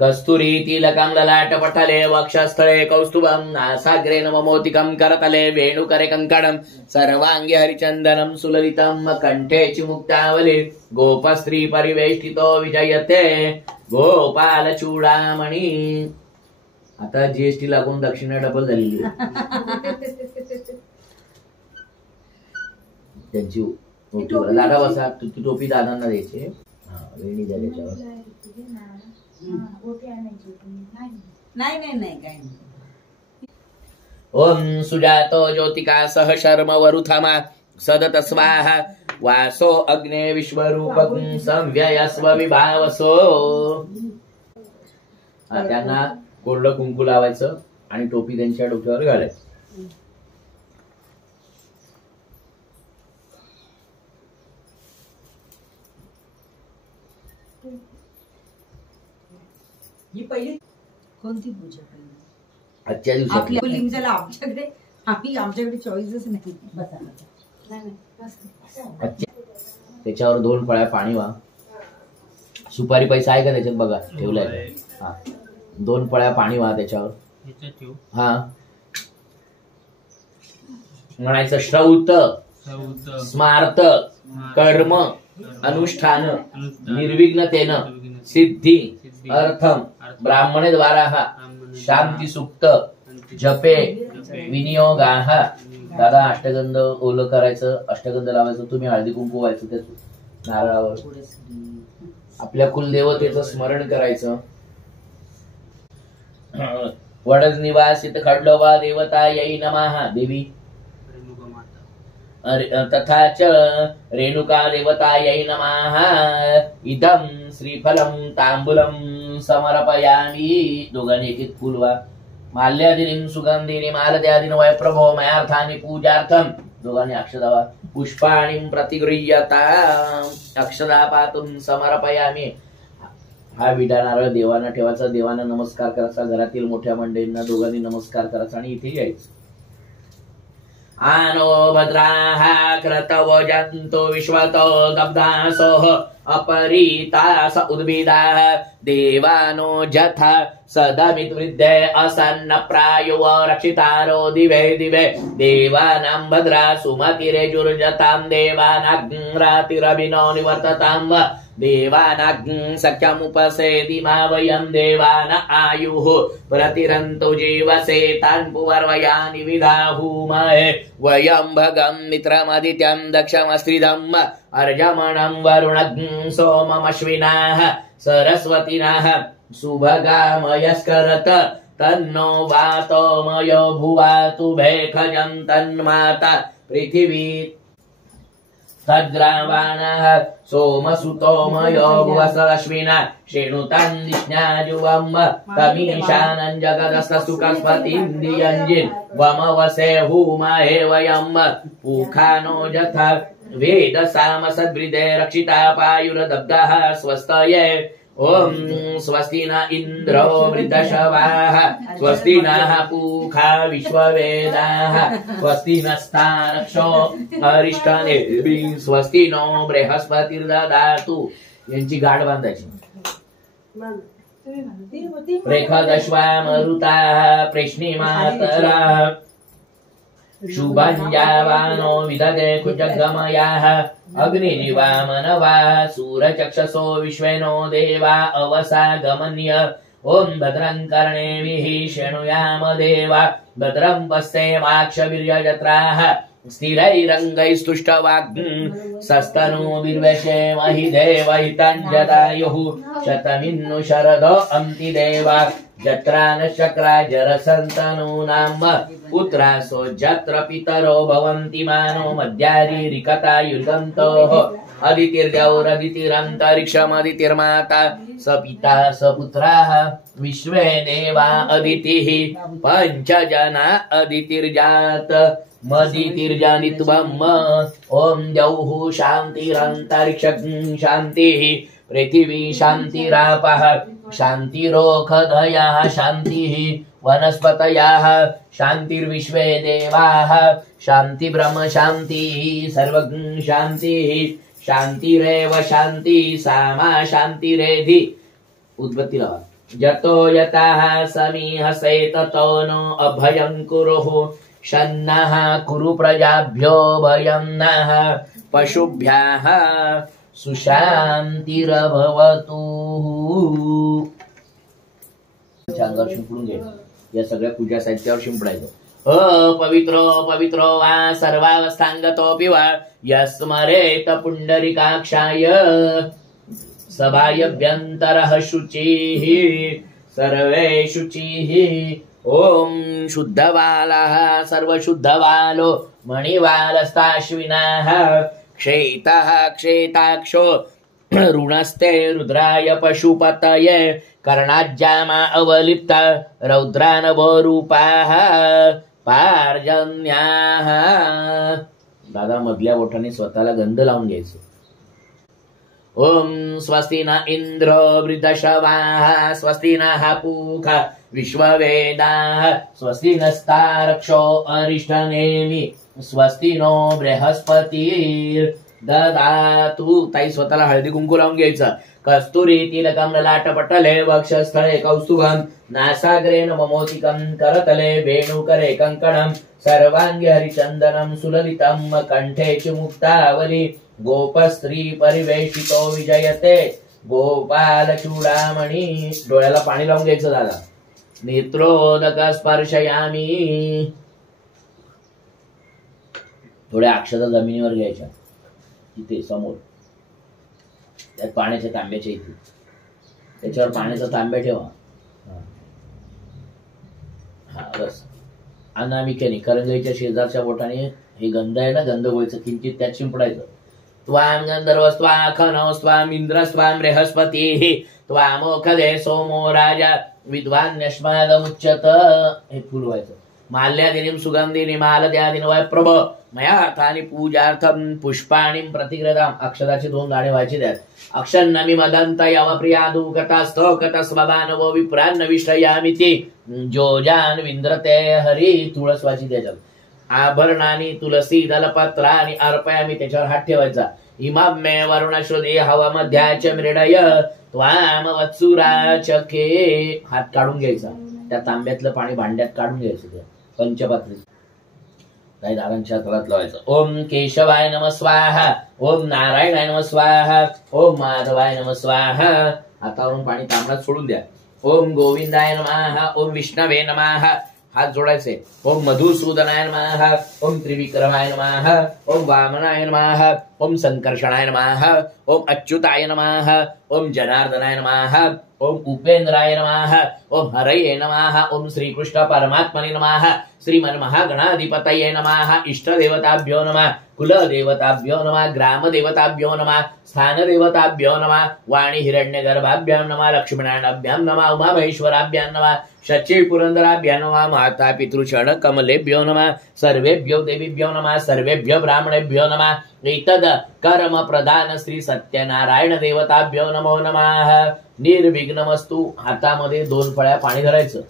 कस्तुरी तिलकं ललाटपटले वक्षस्थळे कौस्तुभं नासाग्रे नममोतिकं करतले वेणुकरे कंकणं सर्वांगे हरिचन्दनं सुललितं कंठे चिमुक्तावली गोपस्त्री परिवेष्टितो विजयते गोपाल चूडामणी। आता जीएसटी लागून दक्षिणा डबल झालेली त्यांची दादा बसा ती टोपी दादांना द्यायची। वेणी द्या त्याच्यावर ओम सुजातो ज्योतिका सह शर्म वरुथमा सदत स्वाहा वासो अग्ने विश्वरूपं संव्ययस्व विभावसो। त्यांना कोरडं कुंकू लावायचं आणि टोपी त्यांच्या डोक्यावर घालायची। ही पहिली कोणती पूजा पहिली? आजच्या दिवसात आमच्याकडे चॉईसच नाही। त्याच्यावर 2 पळ्या पाणी वा। सुपारी पैसा आहे का त्याच्यात बघा ठेवलाय। हा 2 पळ्या पाणी वा त्याच्यावर। हा म्हणायचं श्रौत स्मार्त कर्म अनुष्ठान निर्विघ्नतेन सिद्धी अर्थम ब्राह्मणे द्वारा शांती सुक्त जपे विनियोगाः। दादा अष्टगंध ओलं करायचं, अष्टगंध लावायचं, तुम्ही हळदी कुंकू व्हायचं त्याच नारळावर। आपल्या कुलदेवतेचं स्मरण करायचं। वडज निवासित खडलोवा देवता यै नमः देवी तथा च रेणुका देवतायै नमः इदं श्रीफलं तांबूलं समर्पयामि। दोघांनी एक फूल वा। माल्यादिनीं सुगंधिनीं मालत्यादिन वैप्रभो मयार्थानि पूजार्थं दोघांनी अक्षदा वा। पुष्पाणीं प्रतिगृह्यता अक्षदा पातुं समर्पयामि। हा विडा नारळ देवांना ठेवायचा, देवांना नमस्कार करायचा, घरातील मोठ्या मंडळींना दोघांनी नमस्कार करायचा आणि इथे यायचं। आनो भद्राः क्रतवो जन्तु विश्वतो गब्धासोः अपरीतास उद्भिदाः देवानो जथा सदमित वृद्धे असन्न प्रायुव रक्षितारो दिवे दिवे देवानां भद्रा सुमतिरेजुर्जतां देवानाग्रातिरभिनो निवर्ततां देवानाग्ं सख्यमुपसेदिमा वयं देवान आयुः प्रतिरन्तो जीवसे तान् पुवर्वयानि विधाहुमहे वयं भगं मित्रमदित्यं दक्षमस्त्रिदम् अर्जमणं वरुणग्ं सोममश्विनाः सरस्वतीनाः सुभगामयस्करत तन्नो वातोमयो भुवातु भेखजं तन्माता पृथिवी तद्रावाणः सोमसुतोमयो भुवसलक्ष्मिना श्रेणुतान्निज्ञाजुवम् तमीशानं जगदस्तसुखस्पतिन्द्रियञ्जिन् वमवसे हुमहे वयम् पूखानो जथा वेदसामसद्वृदे रक्षिता पायुरदब्धः स्वस्तये ओम स्वस्ति न इन्द्रो वृद्धशवाः स्वस्ति नः पूखा विश्ववेदाः स्वस्ति नस्तानक्षो अरिष्टनेमिः स्वस्ति नो बृहस्पतिर्ददातु। यांची गाठ बांधायची। रेखादश्वा मरुताः प्रेष्णीमातराः शुभञ्जावानो विदधे कुजगमयाः अग्निनिवामनवा सूरचक्षसो विश्वेनो देवा अवसा गमन्य ओम भद्रं कर्णेभिः शृणुयाम देवा भद्रं पश्येमाक्षवीर्यजत्राः स्थिरैरङ्गैस्तुष्टवाग्ं सस्तनूभिर्वेशेमहि देवहितं शतमिन्नु शरदो अन्ति देवा जत्रा नक्षत्रा जरसन्तनूनां पुत्रासो जत्र पितरो भवन्ति मानो मध्यारी रिकता युगन्तोः अदितिर्गौरदितिरन्तरिक्षमदितिर्माता स पिता स पुत्राः विश्वे देवा अदितिः पञ्च जना अदितिर्जात मदितिर्जानित्वम् ओम द्यौः शान्तिरन्तरिक्षं शान्तिः पृथिवी शान्तिरापः शान्तिरोखधयः शान्तिः वनस्पतयः शान्तिर्विश्वे देवाः शान्ति ब्रह्म शान्तिः सर्वज्ञ शान्तिः शांतिरेव शांती सामा शांतिरेधि उद्बत्ती लावा जतो यतः समीहसे ततो नो अभयं कुरुः शन्नः कुरु प्रजाभ्यो भयं नः पशुभ्यः सुशांतिरभवतु. अंगावर शिंपडून घ्यायचं. या सगळ्या पूजा साहित्यावर शिंपडायचं. पवित्रो पवित्रो वा सर्वावस्थांगतोऽपि वा यस्मरेत पुंडरीकाक्षाय सभायभ्यन्तरः शुचिः सर्वे शुचिः. ओम शुद्धवालः सर्वशुद्धवालो मणिवालस्ताश्विनाः क्षेतः क्षेताक्षो ऋणस्ते रुद्राय पशुपतये कर्णाज्जामा अवलिप्त रौद्रानवरूपाः पार्जन्याः. दादा मधल्या बोटाने स्वतःला गंध लावून घ्यायचं. ओम स्वस्ति न इंद्रो वृद्धशवाः स्वस्ति नः पूषा विश्ववेदाः स्वस्ति नस्तारक्षो अरिष्टनेमि स्वस्ति नो बृहस्पतिर्दधातु. ताई स्वतःला हळदी कुंकू लावून घ्यायचं. कस्तुरी तिलकं ललाटपटले वक्षस्थळे कौस्तुभं नासाग्रे नममोतिकं करतले वेणुकरे कङ्कणं सर्वाङ्गे हरिचन्दनं सुललितं कंठे च मुक्तावली गोपस्त्री परिवेशितो विजयते गोपाल चूडामणी. डोळ्याला पाणी लावून घ्यायचं दादा. नेत्रोदक स्पर्शयामी. थोड्या अक्षता जमिनीवर घ्यायच्या इथे समोर त्यात पाण्याच्या तांब्याच्या इथे त्याच्यावर पाण्याचा तांब्या ठेवा. हा बस. अनामिकेने करंगईच्या शेजारच्या बोटाने हे गंध आहे ना गंधगोळीचं किंचित त्यात शिंपडायचं. त्वां गंधर्वस्त्वां खनौस्त्वां इंद्रस्त्वां बृहस्पतिः त्वामोखदे सोमो राजा विद्वान्यस्मादमुच्यत. हे फुल व्हायचं. माल्यादिनीं सुगंधिनी मालद्यादिन वय प्रभ मया अर्थानि पूजार्थं पुष्पाणि प्रतिग्रदाम. अक्षराचे 2 दाणे व्हायचे त्यात. अक्षन्नमि मदंत यवप्रियादु कथास्थो कथस्वभानवो विप्रान्न विश्रयामिति जोजान विंद्रते हरी. तुळस वाची त्याच्यात. आभरणानी तुलसी दलपत्रानी अर्पयामी. त्याच्यावर हात ठेवायचा. इमाम मे वरुणश्रुती हवा मध्याच मृडय त्वाम वत्सुराचके. हात काढून घ्यायचा. त्या तांब्यातलं पाणी भांड्यात काढून घ्यायचं. त्या पंचपात्री काही दारांच्या हातात लावायचं. ओम केशवाय नमः स्वाहा ओम नारायणाय नमः स्वाहा ओम माधवाय नमः स्वाहा. हातावरून पाणी तांब्यात सोडून द्या. ओम गोविंदाय नमः ओम विष्णवे नमः. हात जोडायचे. ओम मधुसूदनाय नमः ओम त्रिविक्रमाय नमः ओम वामनाय नमः ओम संकर्षणाय नमः ओम अच्युताय नमः ओम जनार्दनाय नमः ओम उपेंद्राय नमः ओम हरये नमः ओम श्रीकृष्ण परमात्मने नमः श्रीमन्महागणाधिपतये नमः. इष्टदेवताभ्यो नमः कुलदेवताभ्यो नमः ग्रामदेवताभ्यो नमः स्थानदेवताभ्यो नमः वाणी हिरण्यगर्भाभ्यां नमः लक्ष्मीनारायणाभ्यां नमः उमामहेश्वराभ्यां नमः शची पुरंदराभ्यां नमः माता पितृचरण कमलेभ्यो नमः सर्वेभ्यो देवीभ्यो नमः सर्वेभ्यो ब्राह्मणेभ्यो नमः. एतद कर्म प्रधान श्री सत्यनारायण देवताभ्यो नमो नमः. निर्विघ्नमस्तु. हातामध्ये 2 फळ्या पाणी धरायचं.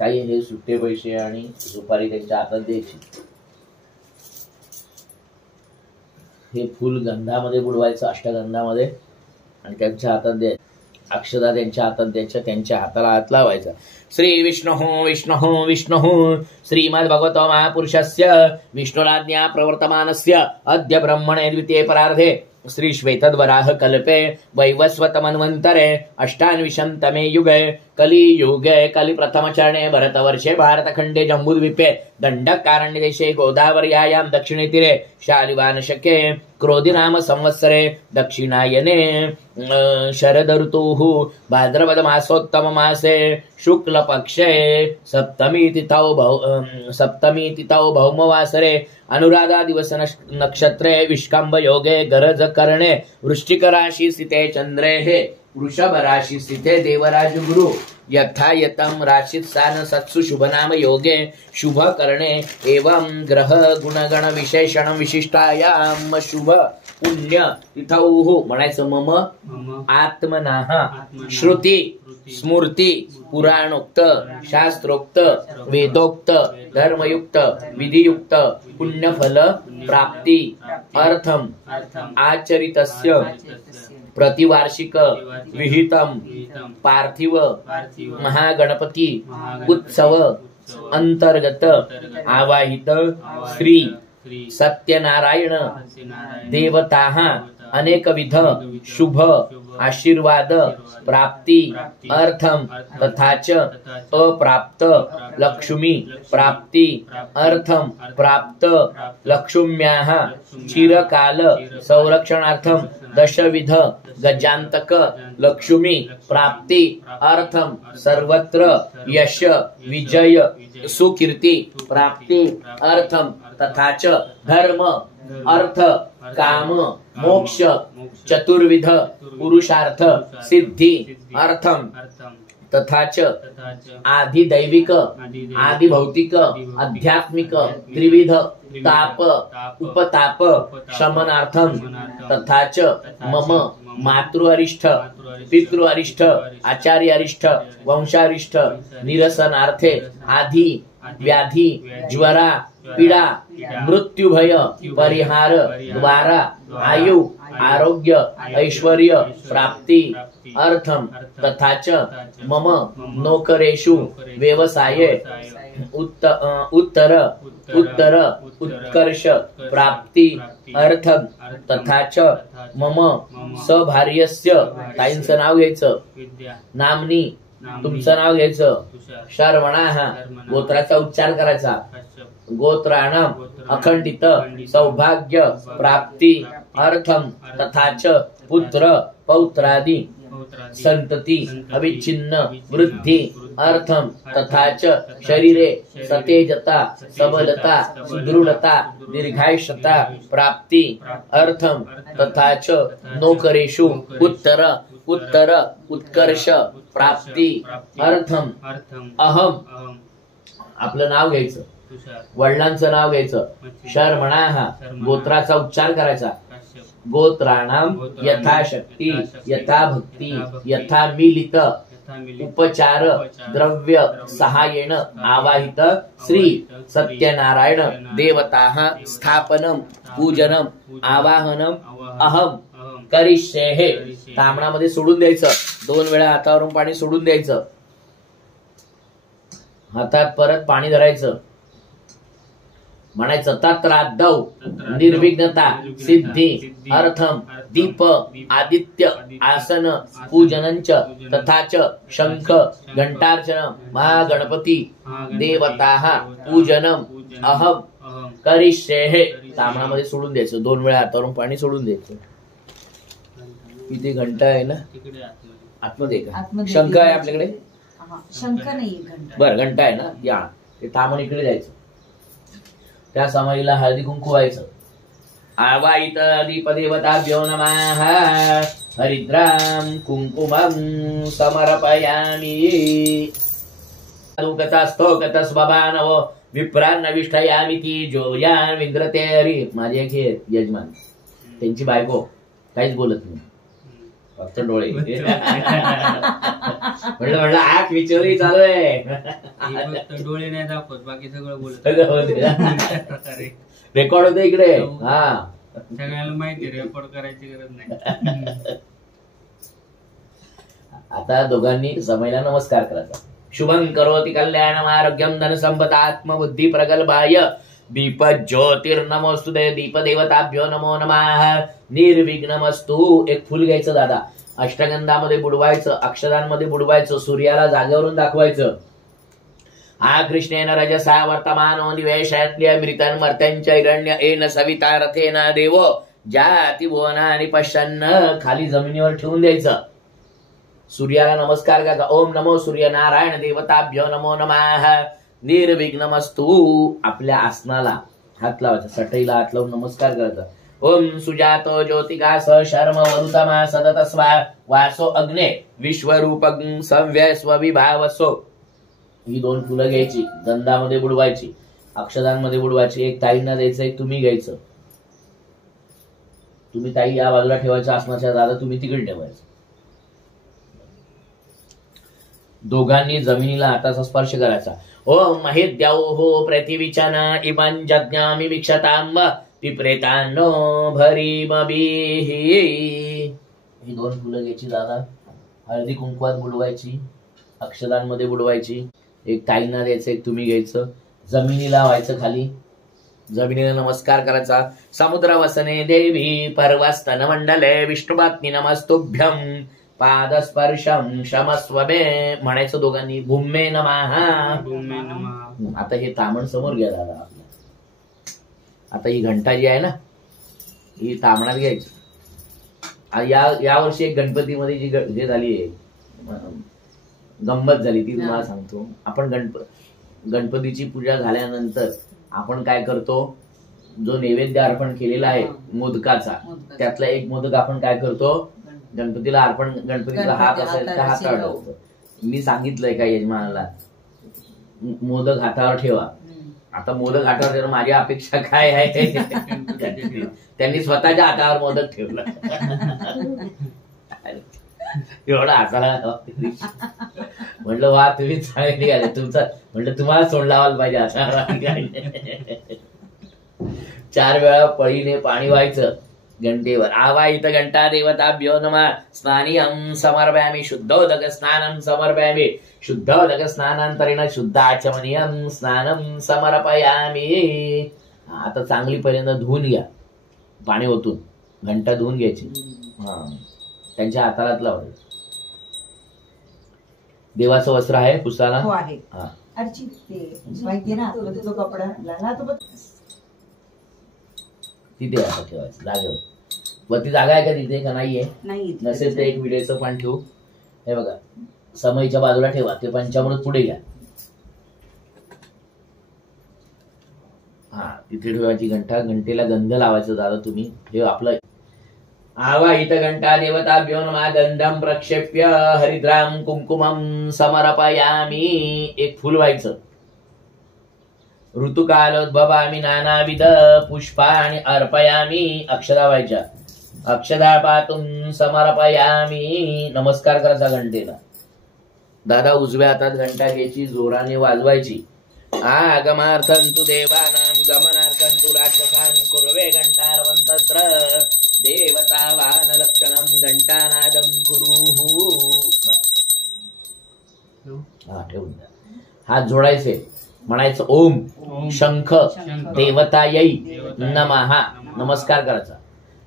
काही हे सुट्टे पैसे आणि सुपारी त्यांच्या हातात द्यायची. हे फुल गंधामध्ये बुडवायचं अष्टगंधामध्ये आणि त्यांच्या हातात द्यायचं. अक्षदा त्यांच्या हातात द्यायच्या. त्यांच्या हाताला हात लावायचा. श्री विष्णु विष्णु विष्णु श्रीमद्भगवतो महापुरुषस्य विष्णुराज्ञा प्रवर्तमानस्य अद्य ब्रह्मणे द्वितीये परार्धे श्री श्वेतद्वराह कल्पे वैवस्वतमन्वन्तरे अष्टान्विशतमे युगे कलियुगे कलिप्रथमचरणे भरतवर्षे भारतखण्डे जम्बूद्वीपे दण्डकारण्यदेशे गोदावर्यायां दक्षिणे तीरे शालिवानशके क्रोधिनाम संवत्सरे दक्षिणायने शरद ऋतुः भाद्रपद मासोत्तम मासे शुक्ल पक्षे सप्तमी तिथौ भौमवासरे अनुराधा दिवस नक्षत्रे विष्कंभ योगे गरज करणे वृश्चिक राशि स्थिते चंद्रे वृषभ राशि स्थिते देवराज गुरु यथा यतम राशित सान सत्सु शुभ नाम योगे शुभ करणे एवं ग्रह गुणगण विशेषण विशिष्टायाम शुभ पुण्य तिथौ म्हणायचं मम आत्मनाः श्रुती स्मृती पुराणोक्त शास्त्रोक्त वेदोक्त धर्मयुक्त विधियुक्त पुण्यफल प्राप्ती अर्थम आचरितस्य प्रतिवार्षिक विहितम पार्थिव महागणपती उत्सव अंतर्गत आवाहित श्री सत्यनारायण देवताः अनेकविध शुभ आशीर्वाद प्राप्ति अर्थम तथा च अप्राप्त लक्ष्मी प्राप्ति अर्थम प्राप्त लक्ष्म्याः चिरकाल संरक्षणार्थम दशविध गजांतक लक्ष्मी प्राप्ति अर्थम सर्वत्र यश विजय सुकीर्ति प्राप्ति अर्थम तथा च धर्म अर्थ काम मोक्ष चतुर्विध पुरुषार्थ सिद्धि अर्थम तथा च आदि दैविक आदि भौतिक आध्यात्मिक त्रिविध ताप उपताप शमनार्थम तथा च मम मातृ अरिष्ठ पितृ अरिष्ठ आचार्य अरिष्ठ वंशारिष्ठ निरसनार्थे आदि व्याधि ज्वरा पीड़ा मृत्युभय परिहार द्वारा आयु आरोग्य ऐश्वर्य प्राप्ति अर्थम तथा च मम नौकरेषु व्यवसाये उत्तर उत्कर्ष प्राप्ति अर्थम तथा च मम सभार्यस्य ताईंचं नाव घ्यायचं नामनी तुमचं नाव घ्यायचं शर्वणाः गोत्राचा उच्चार करायचा गोत्राणाम अखंडित सौभाग्य प्राप्ति अर्थम तथा च पुत्र पौत्रादि संतति अविच्छिन्न वृद्धि अर्थम तथा च शरीरे सतेजता सबलता सुदृढता दीर्घायुष्यता प्राप्ति अर्थम तथा च नौकरेषु उत्तर उत्कर्ष प्राप्ति अर्थम अहम आपलं नाव घ्यायचं वडिलांचं नाव घ्यायचं शर्मणाः गोत्राचा उच्चार करायचा गोत्राणाम यथाशक्ती यथा भक्ती यथा मिलित उपचार द्रव्य सहाय्येन आवाहित श्री सत्यनारायण देवताः स्थापनम पूजनम आवाहनम अहम करिष्ये तांबणामध्ये सोडून द्यायचं 2 वेळा हातावरून पाणी सोडून द्यायचं हातात परत पाणी धरायचं म्हणायचं तत्रादौ निर्विघ्नता सिद्धी अर्थम दीप आदित्य आसन पूजनंच तथा च शंख घंटार्चन महागणपती देवताः पूजनम अहम करिष्ये तांबणामध्ये सोडून द्यायचं 2 वेळा हातावरून पाणी सोडून द्यायचं इथे घंटा आहे ना आतमध्ये का शंख आहे आपल्याकडे शंख नाही घंटा बरं घंटा आहे ना या ते तांबण इकडे जायचं त्या समाईला हळदी कुंकू व्हायचं आवाहित दीपदेवताभ्यो नमः हरिद्राम कुंकुमं समर्पयामि कथास्थो कथस्वभानवो विप्रान्नविष्ठयामिति जोयान विंद्रते हरी माझे एक यजमान त्यांची बायको काहीच बोलत नाही फक्त डोळे म्हणलं आख विचारही चालू आहे डोळे नाही दाखवत बाकी सगळं बोलत रेकॉर्ड होतं इकडे हा सगळ्यांना माहिती रेकॉर्ड करायची गरज नाही आता दोघांनी समयला नमस्कार करायचा शुभं करोति कल्याणम आरोग्यम धन संपदा आत्मबुद्धी प्रगल्भाय दीप ज्योतिर्नमोस्तु दीप देवताभ्यो नमो नमः निर्विघ्नमस्तु एक फुल घ्यायचं दादा अष्टगंधामध्ये बुडवायचं अक्षरांमध्ये बुडवायचं सूर्याला जागेवरून दाखवायचं आ कृष्णेन रजसा वर्तमानो निवेशयत्य मृतन मर्त्यांच हिरण्य एन सविता रथेन देवो जाती भुवनानि पश्यन्न खाली जमिनीवर ठेवून द्यायचं सूर्याला नमस्कार करायचा ओम नमो सूर्यनारायण देवताभ्यो नमो नमः निर्विघ्नमस्तु आपल्या आसनाला हात लावायचा सटईला हात लावून नमस्कार करायचा ओम सुजातो ज्योतिका स शर्म वरुतमा सदतस्वा वासो अग्ने विश्वरूप सव्य स्वविभावसो. ही 2 फुलं घ्यायची, गंधामध्ये बुडवायची, अक्षदांमध्ये बुडवायची. एक ताईंना द्यायचं, एक तुम्ही घ्यायचं. तुम्ही ताई या बाजूला ठेवायचं आसनाच्या, दादा तुम्ही तिकडे ठेवायचं. दोघांनी जमिनीला हाताचा स्पर्श करायचा. ओम महेद्याओ हो प्रतिविचना इमां जज्ञामि विक्षतांब पिप्रेतांनो भरीमभिः. ही 2 फुलं घ्यायची दादा, हळदी कुंकवात बुडवायची, अक्षदांमध्ये बुडवायची. एक ताईंना द्यायचं, एक तुम्ही घ्यायचं. जमिनीला व्हायचं खाली, जमिनीला नमस्कार करायचा. समुद्र वसने देवी पर्वस्तन मंडले विष्णुपत्नी नमस्तुभ्यं पादस्पर्शम क्षमस्व मे म्हणायचं दोघांनी. भूमे नमः. आता हे तामण समोर घ्या दादा आपल्या. आता ही घंटा जी आहे ना, ही तामणात घ्यायची. या वर्षी एक गणपतीमध्ये जी जे झाली आहे गंमत झाली ती तुम्हाला सांगतो. आपण गणपतीची पूजा झाल्यानंतर आपण काय करतो, जो नैवेद्य अर्पण केलेला आहे मोदकाचा, त्यातला एक मोदक आपण काय करतो, गणपतीला अर्पण, गणपतीचा हात असेल तर हातावर ठेवतो. मी सांगितलंय का यजमानाला मोदक हातावर ठेवा. आता मोदक हातावर ठेवणं माझी अपेक्षा काय आहे, त्यांनी स्वतःच्या हातावर मोदक ठेवला. एवढा हाताला म्हटलं वा तुम्ही चांगली आले, तुमचं म्हटलं तुम्हाला सोड लावायला पाहिजे हातावर. 4 वेळा पळीने पाणी व्हायचं घंटेवर. आवाहित घंटा देवताभ्यो नमः स्नानियं समर्पयामि शुद्धोदक स्नानं समर्पयामि शुद्धोदक स्नानांतरेण शुद्धाचमनीयं स्नानं समर्पयामि. आता चांगली पहिल्यांदा धुवून घ्या, पाणी ओतून घंटा धुवून घ्यायची. त्यांच्या हाताला लावायचं. देवाचं वस्त्र आहे पुसाला. हो आहे. अर्ची ते माहिती ना तो कपडा लाला तो तिथे आता ठेवायचं जागेवर. वरती जागा आहे का तिथे का नाहीये? नाही. नसेल तर एक विडेचं पान ठेवू. हे बघा समईच्या बाजूला ठेवा. ते पंचामृत पुढे घ्या. तिथे ठेवायची घंटा. घंटेला गंध लावायचं दादा तुम्ही. हे आपलं आवाहित घंटा देवताभ्यो नमः गंधम प्रक्षेप्य हरिद्राम कुंकुमम समर्पयामि. एक फुल व्हायचं. ऋतुकालोद्भवामि नानाविध पुष्पाणि अर्पयामि. अक्षदा व्हायच्या. अक्षदा पातुं समर्पयामि. नमस्कार करायचा घंटेला. दादा उजव्या हातात घंटा घ्यायची, जोराने वाजवायची. आगमार्थं तु देवानां गमनार्थं तु राक्षसां कुर्वे घंटारवन्तत्र देवतावान लक्षणं घंटानादं कुरुः. ठेवून द्या. हात जोडायचे, म्हणायचं ओम शंख देवतायै नमः. नमस्कार करायचा.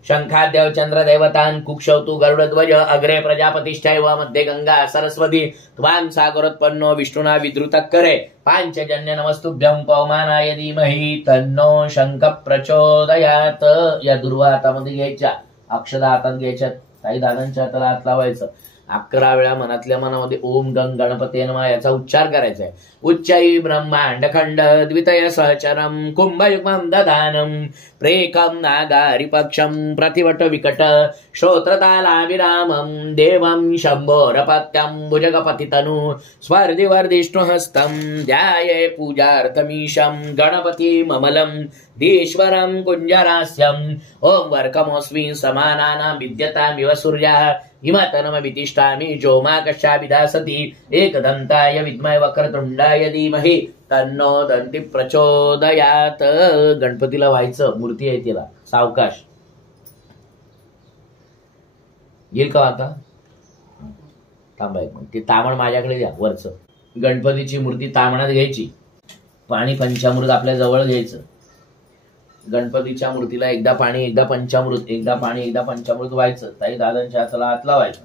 शंखादेव चंद्र देवतान कुक्षौतु गरुडध्वज अग्रे प्रजापतिष्ठैव मध्ये गंगा सरस्वती त्वां सागरोत्पन्नो विष्णुना विद्रुतः करे पांचजन्य नमस्तुभ्यं पवमानाय धीमहि तन्नो शंख प्रचोदयात. या दुर्वा हातामध्ये घ्यायच्या, अक्षदा हातात घ्यायच्या. काही दादांच्या हाताला हात लावायचं. 11 वेळा मनातल्या मनामध्ये ओम गंग गणपती नमः याचा उच्चार करायचा आहे. उच्चै ब्रह्मांड खंड द्वितय सहचरम कुंभयुग्मं दधानम प्रेकं नागारिपक्षं प्रतिवट विकट श्रोत्रतालाभिरामं देवं शंभोरपत्यं भुजगपतितनु स्वर्धिवर्धिष्णुहस्तं ध्याये पूजार्थमीशं गणपति ममलं धीश्वरं कुञ्जरास्यम्. ओं वर्कमोऽस्मि समानानां विद्यतामिव सूर्यः हिमतनमभितिष्ठामि जोमाकशा विधासति एकदन्ताय विद्महे वक्रतुंडाय धीमहि तन्नो दंती प्रचोदयात. गणपतीला व्हायचं. मूर्ती आहे तिला. सावकाश येईल का आता? थांबा एक मिनिट. ते तामण माझ्याकडे द्या वरचं. गणपतीची मूर्ती तामणात घ्यायची. पाणी पंचामृत आपल्या जवळ घ्यायचं. गणपतीच्या मूर्तीला एकदा पाणी एकदा पंचामृत, एकदा पाणी एकदा पंचामृत व्हायचं. ताई दादांच्या हाताला हात लावायचा.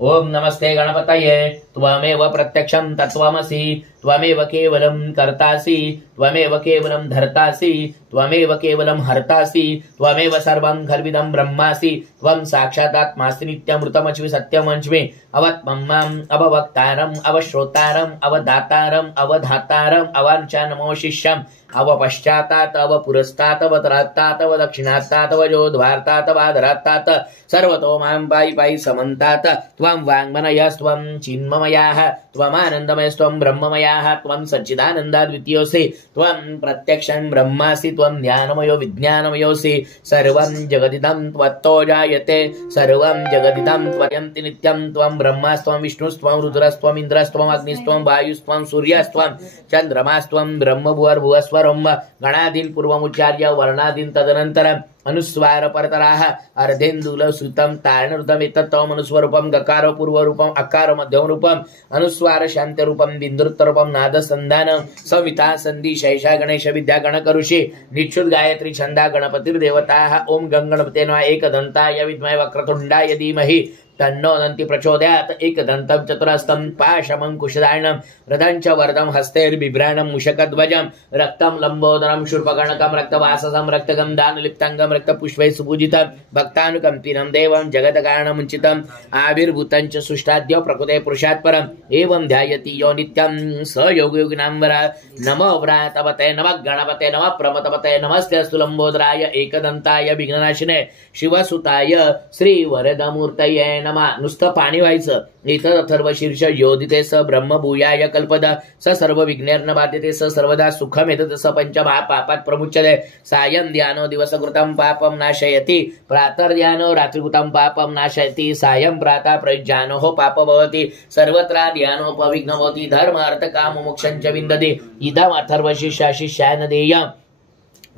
ओम नमस्ते गणपतये त्वमेव प्रत्यक्षं तत्त्वमसि त्वमेव केवलं कर्तासि त्वमेव केवलं धर्तासि त्वमेव केवलं हर्तासि त्वमेव सर्वं खल्विदं ब्रह्मासि त्वं साक्षादात्मासि नित्यमृतमच्मि सत्यमच्मि अवत्मम्माम् अववक्तारम् अवश्रोतारम् अवदातारम् अवधातारम् अवाञ्चा नमो शिष्यम् अवपश्चात्तात् अवपुरस्तात् अवतरात्तात् अवदक्षिणात्तात् अवजोद्वार्तात् अवाधरात्तात् सर्वतो मां पाहि पाहि समन्तात् त्वं वाङ्मनयस्त्वं चिन्ममयाः त्वमानन्दमयस्त्वं ब्रह्ममयाः त्वं सच्चिदानन्दाद्वितीयोऽसि त्वं प्रत्यक्षं ब्रह्मासि त्वं ज्ञानमयो विज्ञानमयोऽसि सर्वं जगदिदं त्वत्तो जायते सर्वं जगदिदं त्वयन्ति नित्यं त्वं ब्रह्मास्त्वं विष्णुस्त्वं रुद्रस्त्वं इन्द्रस्त्वं अग्निस्त्वं वायुस्त्वं सूर्यस्त्वं चन्द्रमास्त्वं ब्रह्मभुवर्भुवस्वरं गणादीन् पूर्वमुच्चार्य वर्णादीन् तदनन्तरम् अनुस्वार परतराः अर्धेन्दुल सुतं तारणृतम् एतत्त्वम् अनुस्वरूपं गकार पूर्वरूपम् अकार मध्यम रूपम् अनुस्वार शान्तरूपं बिन्दुत्तरूपं नादसन्धानं सविता सन्धि शैषा गणेश विद्या गणकरुषि निच्छुत गायत्री छंदा गणपतिर्देवताः ओम गंगणपते नमः एकदन्ताय विद्महे वक्रतुण्डाय धीमहि तन्नो दन्ति प्रचोदयात् एकदन्तं चतुरस्तं पाशमङ्कुशधारिणं रदञ्च वरदं हस्तैर्बिभ्राणं मुषकध्वजं रक्तं लम्बोदरं शूर्पकर्णकं रक्तवाससं रक्तगन्धानुलिप्ताङ्गं रक्तपुष्पैः सुपूजितं भक्तानुकम्पिनं देवं जगत्कारणमुञ्चितम् आविर्भूतं च सुष्ठाद्य प्रकृते पुरुषात् परम् एवं ध्यायति यो नित्यं स योगयोगिनाम्बरा नमो व्रातपते नमः गणपते नमः प्रमतपते नमस्तेऽस्तु लम्बोदराय एकदन्ताय विघ्ननाशिने शिवसुताय श्रीवरदमूर्तये नमः. नुसतं पाणी व्हायचं इथं अथर्वशीर्ष योदिते स ब्रह्मभूयाय कल्पद स सर्व विघ्नेर्न बाध्यते स सर्वदा सुखमेतत् स पंचमहापापात् प्रमुच्यते सायं ध्यानो दिवसकृतं पापं नाशयति प्रातर्ध्यानो रात्रिकृतं पापं नाशयति सायं प्रातः प्रयुज्यानो पापो भवति सर्वत्र ध्यानोपविघ्नो भवति धर्म अर्थ काम मोक्षं च विन्दति इदम् अथर्वशीर्षाशिष्याय देयम्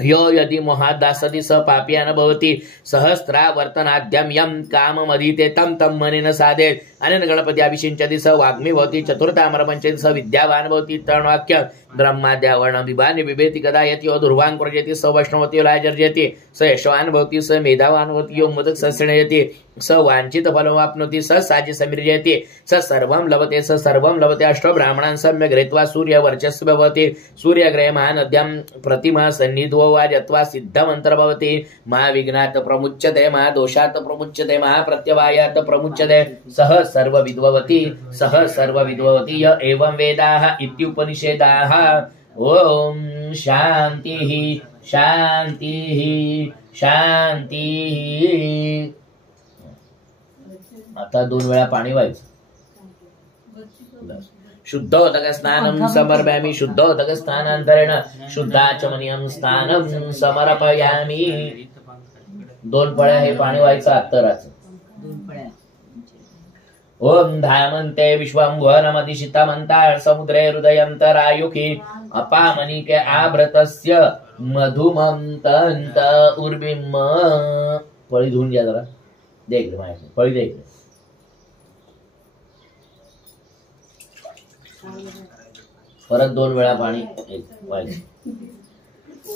यो यदि मोहादासति स पाप्या न भवति सहस्रावर्तनाद्यं यं काममधीते तं तं मनेन साधेत् अनेन गणपत्याभिषिञ्चति स वाग्मी भवति चतुर्थामरपञ्चति स विद्यावान् भवति तृणवाक्यं ब्रह्माद्यावर्णं विभानि बिभेति कदा यति यो दुर्वान् कुर्यति स वैष्णवति यो लाजर्यति स यशवान् भवति स मेधावान् भवति यो मोदक संश्रयति स वाञ्छित फलमाप्नोति स साज्य समीर्यति स सर्वं लभते स सर्वं लभते अष्टो ब्राह्मणान् सम्यग् गृहीत्वा सूर्यवर्चस्व भवति सूर्यग्रहे महानद्यां प्रतिमा सन्निधो वा यत्वा सिद्धमन्तर्भवति महाविघ्नात् प्रमुच्यते महादोषात् प्रमुच्यते महाप्रत्यवायात् प्रमुच्यते सः सर्वविद्ववति य एवं वेदाः इत्युपनिषेधाः. ओम शान्तिः शान्तिः शान्तिः. आता 2 वेळा पाणी व्हायचं. शुद्धोदक स्नानं समर्पयामि शुद्धोदक स्नानान्तरेण शुद्धाचमनीयं स्नानं समर्पयामि. 2 पळ्या हे पाणी व्हायचं अत्तराचं. 2 पळ्या. ओम धामन्ते विश्वंभुवनमतिशितमन्तार समुद्रे हृदयन्तरायुखि अपामनिके आभृतस्य मधुमन्तन्त उर्मिम. पळी धुवून घ्या जरा. दे इकडे माझ्याकडे पळी दे इकडे. परत 2 वेळा पाणी व्हायचं.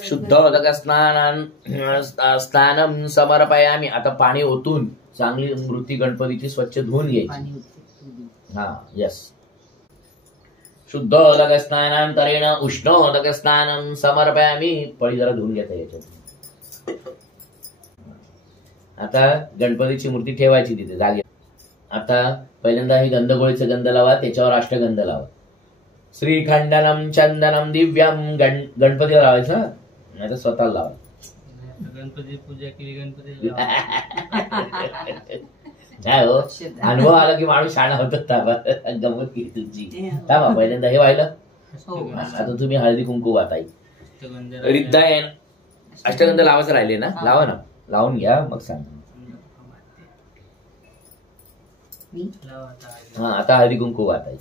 शुद्धोदक स्नानं समर्पयामि. आता पाणी ओतून चांगली मूर्ती गणपतीची स्वच्छ धुवून घ्यायची. हा यस. शुद्धोदक स्नानांतरेण उष्णोदक स्नानं समर्पयामि. पळी जरा धुवून घेता याच्यात. आता गणपतीची मूर्ती ठेवायची तिथे जागे. आता पहिल्यांदा हे गंधगोळीचे गंध लावा त्याच्यावर अष्टगंध लावा. श्रीखंडनम चंदनम दिव्यम गणपतीला लावायचं नाही तर स्वतःला लावा. गणपती पूजा केली गणपती काय हो अनुभव आला की माणूस शाळा होत. गमत केली तुमची. थांबा पहिल्यांदा हे व्हायला. आता तुम्ही हळदी कुंकू वाटाई रिद्धायन अष्टगंध लावायचं राहिले ना. लावा ना लावून घ्या मग सांग. हा आता हळदी कुंकू वाटाई.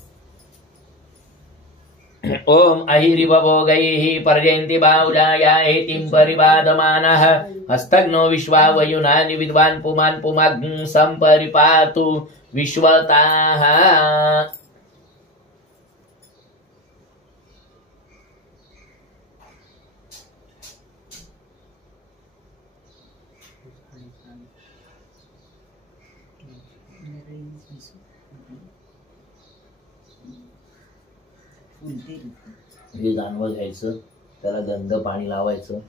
ओम अहिरिवभोगैः पर्यन्ति बाहुलायातिं परिवादमानः हस्तग्नो विश्वावयुनानि विद्वान् पुमान् पुमाग्ं सम्परिपातु विश्वताः. फुलते. हे जानवं घ्यायचं, त्याला गंध पाणी लावायचं,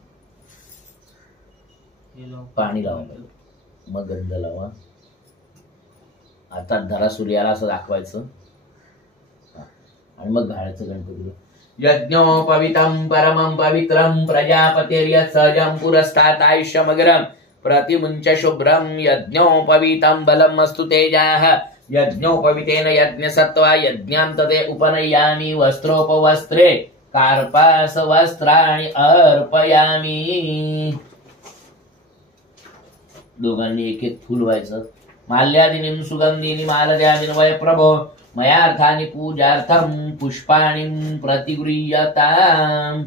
पाणी लावायचं, मग गंध लावा. आता धरा सूर्याला असं दाखवायचं आणि मग घालायचं गणपतीला. यज्ञोपवितं परमं पवित्रं प्रजापतिर्यत् सहजं पुरस्तात् आयुष्यमग्रं प्रतिमुञ्च शुभ्रं यज्ञोपवीतं बलमस्तु तेजाः यज्ञोपवीतेन यज्ञसत्त्वा यज्ञान्तते उपनयामि वस्त्रोपवस्त्रे कार्पास वस्त्राणि अर्पयामि. दोघांनी एक एक फुल व्हायचं. माल्यादिनीं सुगंधीनि मालद्यादिन वय प्रभो मयार्थानि पूजार्थं पुष्पाणि प्रतिगृह्यताम्.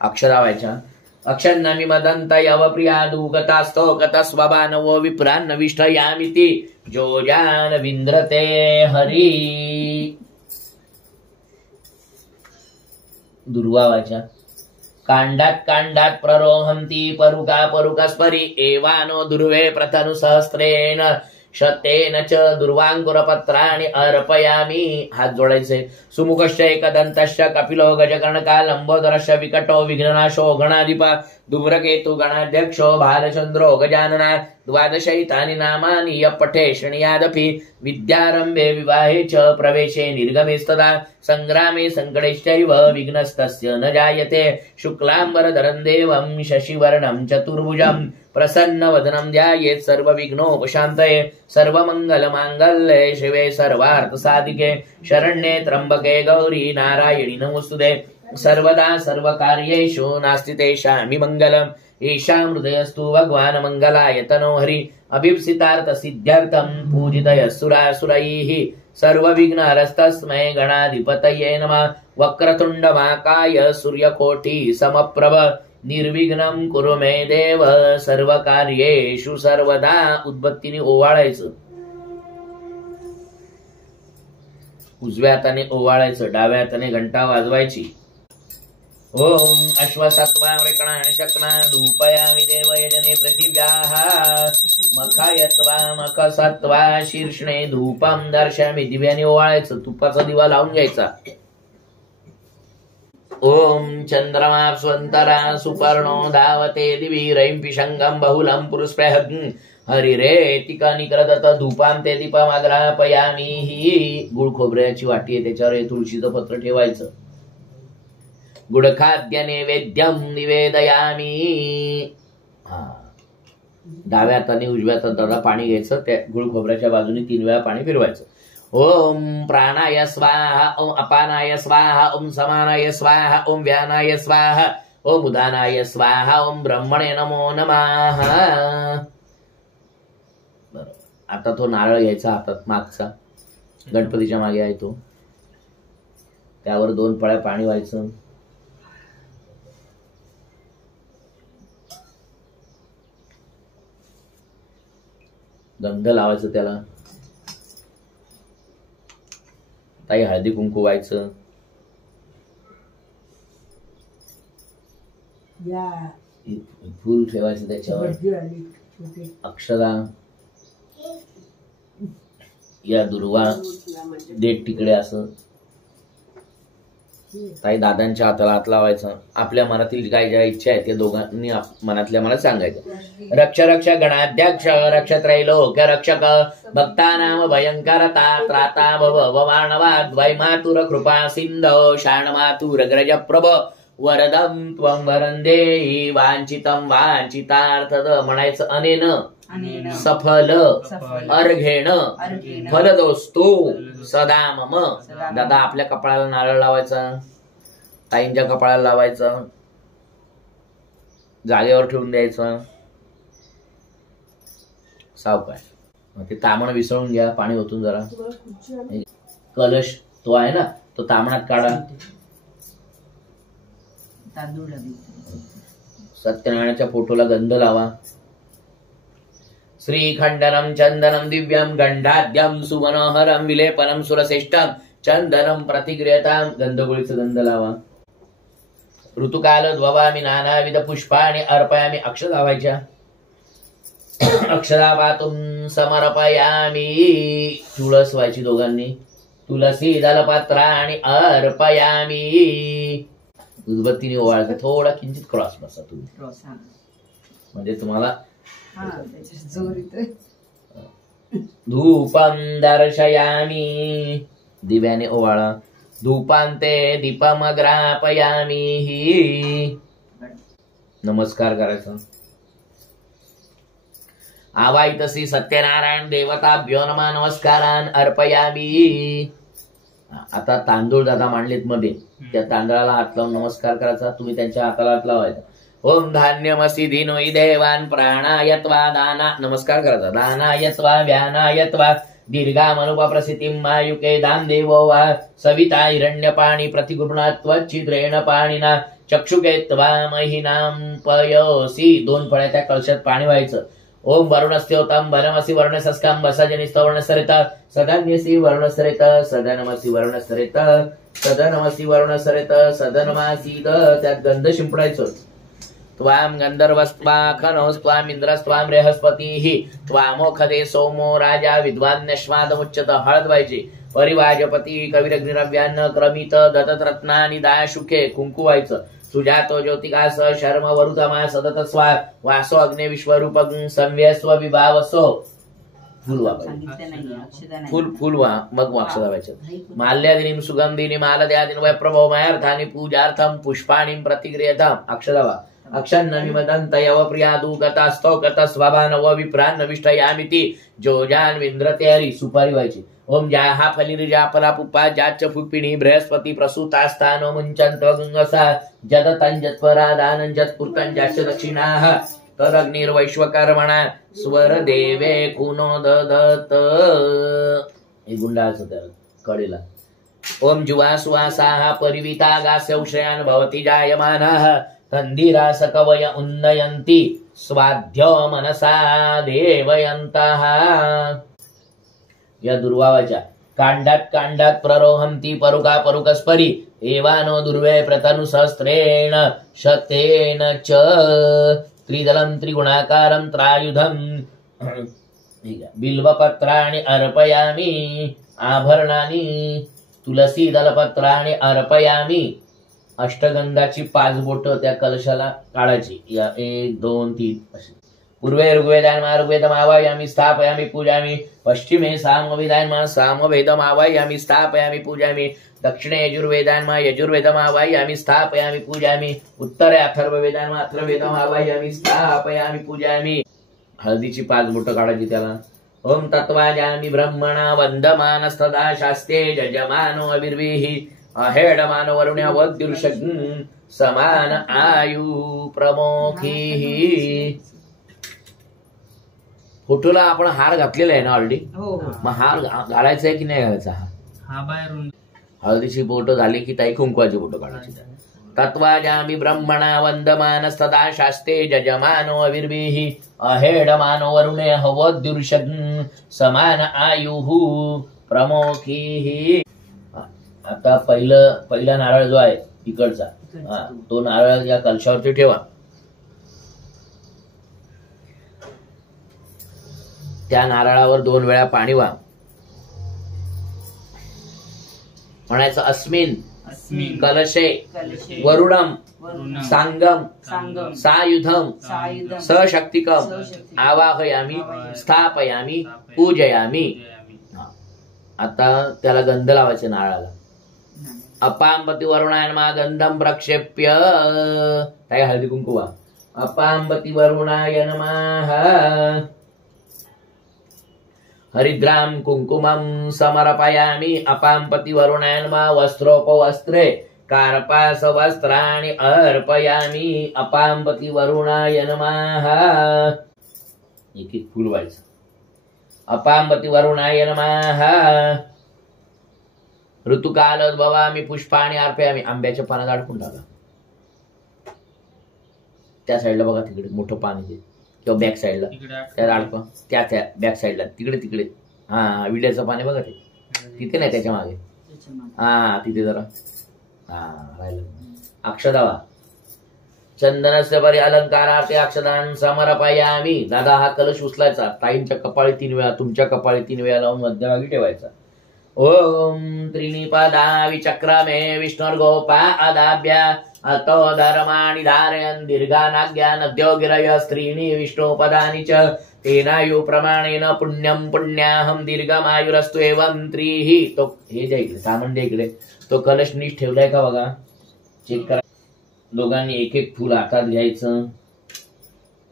अक्षरा व्हायच्या. अक्षन्नमि मदन्त यवप्रियादु गतास्तो गतस्वभानवो विप्रान्नविष्टयामिति जोजान विन्द्रते हरी. दुर्वा व्हायच्या. कांडात कांडात प्ररोहन्ति परुका परुकस्परि एवानो दुर्वे प्रतनु सहस्रेण शतेन च दुर्वांकुरपत्राणि अर्पयामि. हात जोडायचे. सुमुखश्च एकदन्तश्च कपिलो गजकर्णका लंबोदरश्च विकटो विघ्ननाशो गणाधिप धूम्रकेतु गणाध्यक्षो भालचंद्रो गजानना. द्वादशैतानि नामानि यः पठे शृणुयादपि विद्यारम्भे विवाहे च प्रवेशे निर्गमेस्तदा संग्रामे सङ्कटेश्चैव विघ्नस्तस्य न जायते. शुक्लाम्बरधरं देवं शशिवर्णं चतुर्भुजं प्रसन्नवदनं ध्यायेत् सर्वविघ्नोपशान्तये. सर्वमङ्गलमाङ्गल्ये शिवे सर्वार्थसाधिके शरण्ये त्र्यम्बके गौरी नारायणि नमोस्तुते. सर्वदा सर्वकार्येषु नास्ति तेषां मङ्गलम्. येषां हृदयस्तु भगवान् मङ्गलाय तनो हरि अभीप्सितार्थसिद्ध्यर्थं पूजितयः सुरासुरैः. सर्वविघ्नहरस्तस्मै गणाधिपतये नमः. वक्रतुण्डमहाकाय सूर्यकोटि समप्रभ निर्विघ्नं कुरु मे देव सर्वकार्येषु सर्वदा. उदबत्तीने ओवाळायचं. उजव्या हाताने ओवाळायचं, डाव्या हाताने घंटा वाजवायची. ओम अश्वसत्वा वृकणा शकना धूपयामि देव यजने पृथिव्याः मखायत्वा मखसत्वा शीर्षणे धूपं दर्शयामि. दिव्याने ओवाळायचं. तुपाचा दिवा लावून घ्यायचा. ओम चंद्रमा स्वंतरा सुपर्णो धावते दिवी रैं पिशंगम बहुलं पुरुस्पृहत् हरिरेतिका निकृदत धूपांते दीपमाग्रापयामि. गुळ खोबऱ्याची वाटी आहे, त्याच्यावर तुळशीचं पत्र ठेवायचं. गुडखाद्य नैवेद्यम निवेदयामि. डाव्या हाताने उजव्या हाताने पाणी घ्यायचं. त्या गुळ खोबऱ्याच्या बाजूने 3 वेळा पाणी फिरवायचं. ओम प्राणाय स्वाहा ओम अपानाय स्वाहा ओम समानाय स्वाहा ओम व्यानाय स्वाहा ओम उदानाय स्वाहा ओम ब्रह्मणे नमो नमः. बरोबर. आता तो नारळ घ्यायचा हातात मागचा, गणपतीच्या मागे आहे तो. त्यावर 2 पळ्या पाणी व्हायचं. गंध लावायचं त्याला. ताई हळदी कुंकू व्हायचं. फूल ठेवायचं त्याच्यावर. अक्षरा या दुर्वा देठ तिकडे असं. ताई दादांच्या हाताला हात लावायचा. आपल्या मनातील काय ज्या इच्छा आहेत त्या दोघांनी मनातल्या मला सांगायचं. रक्ष रक्ष गणाध्यक्ष रक्ष त्रैलोक्य रक्षक भक्तानाम भयंकरता त्राता भव भवानवाद वैमातुर कृपा सिंधो शाणमातुर ग्रज प्रभ वरदं त्वं वरं देहि वांछितं वांछितार्थद. म्हणायचं. अनेन सफल अर्घेण फलदोस्तु सदा मम. दादा आपल्या कपाळाला नारळ लावायचा, ताईंच्या कपाळाला लावायचा, जागेवर ठेवून द्यायचं. सावकाश. ते तामण विसळून घ्या, पाणी ओतून जरा. कलश तो आहे ना, तो तामणात काढा. सत्यनारायणाच्या फोटोला गंध लावा. श्रीखंडनम चंदनम दिव्यम गंधाद्यम सुमनोहरम विलेपनम सुरश्रेष्ठम चंदनम प्रतिगृहताम. गंधगोळीचं गंध लावा. ऋतुकाल द्ववामी नानाविध पुष्पाणि अर्पयामि. अक्षर लावायच्या. अक्षरा पातुम समर्पयामि. तुळस व्हायची दोघांनी. तुलसी दलपत्राणि अर्पयामी. उदबत्तीने ओवाळायचं, थोडा किंचित क्रॉस बसा तुम्ही, क्रॉस, हा म्हणजे तुम्हाला हा त्याच्यात जोर येतोय. धूपम दर्शयामी, दिव्याने ओवाळा. धूपांते दीपमग्रापयामी, नमस्कार करायचा. आवाहितसी सत्यनारायण देवताभ्यो नमः नमस्कारान अर्पयामी. आता तांदूळ दादा मांडलेत मध्ये, त्या तांदळाला हात लावून नमस्कार करायचा. तुम्ही त्यांच्या हाताला हात लावायचा. ओम धान्यमसी दिनोई देवान प्राणायत्वा दाना, नमस्कार करायचा. दानायत्वा व्यानायत्वा दीर्घामनुप प्रसिद्धिं मायुके दान देवो वा सविता हिरण्यपाणी प्रतिगृणात्वच्छिद्रेण पाणिना चक्षुके त्वा महिनां पयोसी. 2 फळ्या त्या कळशात पाणी व्हायचं. ओम वरुणस्योतम वनमसी वर्णसस्कं वसजनिस्तो वर्णसरित सदन्यसी वर्णसरित सदनमसी वर्णसरित सदनमसी वर्णसरित सदनमासीद. त्यात गंध शिंपडायचं. त्वाम गंधर्वस्त्वाखनोस्त्वाम इंद्रस्त्वाम बृहस्पतीः त्वामोखदे सोमो राजा विद्वान्यश्वादमुच्यत. हळद व्हायची. परिवाजपती कविरग्निरव्यान्न क्रमित ददत रत्नानि दाशुखे. कुंकू व्हायचं. सुजातो ज्योतिकास शर्म वरुतमा सदत स्वा वासो अग्ने विश्वरूपं संव्यस्व विभावसो. फुल वापायचं. फुल मग अक्षदा व्हायचं. माल्यादिनीं सुगंधिनीं मालद्यादिन वैप्रभवमयार्थानि पूजार्थं पुष्पाणिं प्रतिगृह्यताम्. अक्षदा वा. अक्षन्नविमदन्तयव प्रियादुगतास्तौगत स्वभानव विप्रान्नविष्टयामिति जोजान्विन्द्रते हरि. सुपारी व्हायची. ओम जाहा फलिरिजा फला पुप्पा जाच्च फुप्पिणी बृहस्पती प्रसूतास्तानो मुञ्चन्त्वगंगसा जदतञ्जत्परादानञ्जत्पुर्कं जाच्च दक्षिणाः तदग्निर्वैश्वकर्मणा स्वर देवे कुनो ददत. हे गुंडाळाचं त्या कडेला. ओम जुवा सुवासाः परिविता गास्यौषयान् भवति जायमानाः तन्दिरास कवय उन्नयन्ति स्वाध्य मनसा देवयन्तः. या दुर्वावाच्या कांडात कांडात प्ररोहंती परुका परुकस्परी एवानो दुर्वे प्रतनु सहस्रेण शतेन च त्रिदलं त्रिगुणाकारं त्रायुधं बिल्वपत्राणि अर्पयामी. आभरणानि तुलसी दलपत्राणि अर्पयामी. अष्टगंधाची 5 बोटं त्या कलशाला काढायची. या 1 2 3 अशी. पूर्वे ऋग्वेदान्मार्ग्वेदमावायामि स्थापयामि पूजामि. पश्चिमे सामवेदान्मा सामवेदमावायामि स्थापयामि पूजामि. दक्षिणे यजुर्वेदान्मा यजुर्वेदमावायामि स्थापयामि पूजामि. उत्तरे अथर्ववेदान्मा अथर्ववेदमावायामि स्थापयामि पूजामि. हळदीची 5 बोटं काढायची त्याला. ओम तत्वाजामि ब्रह्मणा वंदमानस्तदा शास्ते जजमानो अविर्वीहि अहेडमानो वरुण्यवद्युर्षग् समान आयु प्रमोखीहि. फोटोला आपण हार घातलेला आहे ना ऑलरेडी. मग हार घालायचा आहे की नाही घालायचा? हा बाहेरून. हळदीची बोटं झाली की ताई कुंकवाची बोटं काढायची. तत्वाजामि ब्रह्मणा वंदमानस्तदा शास्ते जजमानो अविर्वीहि अहेडमानो वरुणे हवद्युर्षग् समान आयुः प्रमोखीहि. आता पहिला नारळ जो आहे इकडचा, तो नारळ या कलशावरती ठेवा. त्या नारळावर 2 वेळा पाणी व्हा. म्हणायचं अस्मिन कलशे वरुणम सांगम सायुधम सशक्तिकम आवाहयामी स्थापयामी पूजयामी. आता त्याला गंध लावायचे नारळाला. अपांबती वरुणायनमा गंधम प्रक्षेप्य. काय हळदी कुंकू वा. अपांबती वरुणाय नमः. हरिद्राम कुंकुमं समर्पयामि. अपांपति वरुणायनमा वस्त्रोपवस्त्रे कार्पास वस्त्राणि अर्पयामि. अपांपति वरुणाय नमः. एक फुल व्हायचं. अपांपति वरुणाय नमः. ऋतुकालोद्भवामि पुष्पाणि अर्पयामि. आंब्याच्या पानात अडकून टाका. त्या साईडला बघा, तिकडे मोठं पान आहे किंवा बॅक साईडला त्या अडकवा. त्या बॅक साईडला तिकडे हा विड्याचं पाणी बघा, ते तिथे नाही, त्याच्या मागे. हा तिथे जरा राहिलं. अक्षदावा. चंदनस्य परि अलंकारार्थे अक्षदान समर्पयामि. दादा हा कलश उचलायचा, ताईंच्या कपाळी 3 वेळा, तुमच्या कपाळी 3 वेळा लावून मध्यभागी ठेवायचा. ओम त्रिनिपदा विचक्रमे विष्णुर्गोपादाभ्य अतो धर्माणि धारयन् दीर्घानाज्ञा नद्यो गिरय स्त्रीणि विष्णुपदानि च तेनायु प्रमाणेन पुण्यं पुण्याहं दीर्घमायुरस्तु एवं त्रिः. तो हे द्या इकडे सामंडे इकडे तो कलश नीट ठेवलाय का बघा, चेक करा. दोघांनी एक एक फुल हातात घ्यायचं,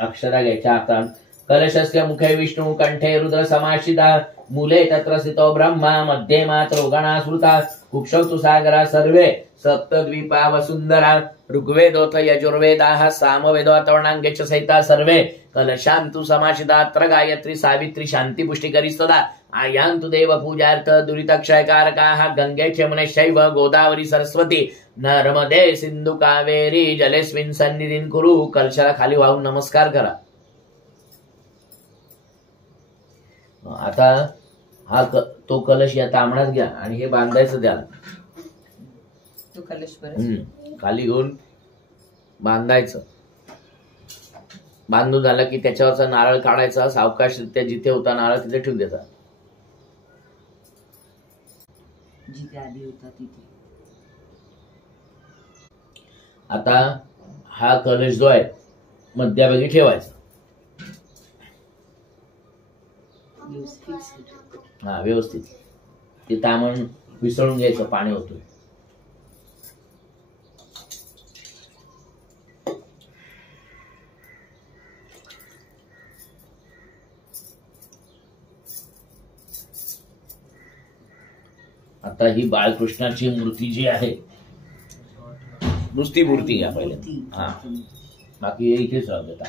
अक्षरा घ्यायच्या हातात. कलशस्य मुखे विष्णू कंठे रुद्र समाशिता मूले तत्र स्थितो ब्रह्मा मध्ये मात्रो गणा स्मृता कुक्षौ तु सागरा सर्वे सप्तद्वीपा वसुंधरा ऋग्वेदोऽथ यजुर्वेदाः सामवेदो अथर्वणाङ्गे च सहिता सर्वे कलशान्तु समाशितात्र गायत्री सावित्री शान्तिपुष्टिकरी सदा आयान्तु देव पूजार्थ दुरितक्षयकारकाः गंगे यमुनेश्चैव गोदावरी सरस्वती नर्मदे सिंधु कावेरी जलेस्मिन् सन्निधिं कुरु. कलशाला खाली वाहून नमस्कार करा. आता हा तो कलश या तांबण्यात घ्या आणि हे बांधायचं त्याला. तो कलश खाली घेऊन बांधायचं. बांधून झाला की त्याच्यावरचा नारळ काढायचा, सावकाशरित्या जिथे होता नारळ तिथे ठेवून द्यायचा. जिथे आधी होता तिथे. आता हा कलश जो आहे मध्यभागी ठेवायचा. हा व्यवस्थित ते तामण विसळून घ्यायचं, पाणी होतोय. आता ही बाळकृष्णाची मूर्ती जी आहे, नुसती मूर्ती घ्या पहिले. हा बाकी इथेच राहू देता.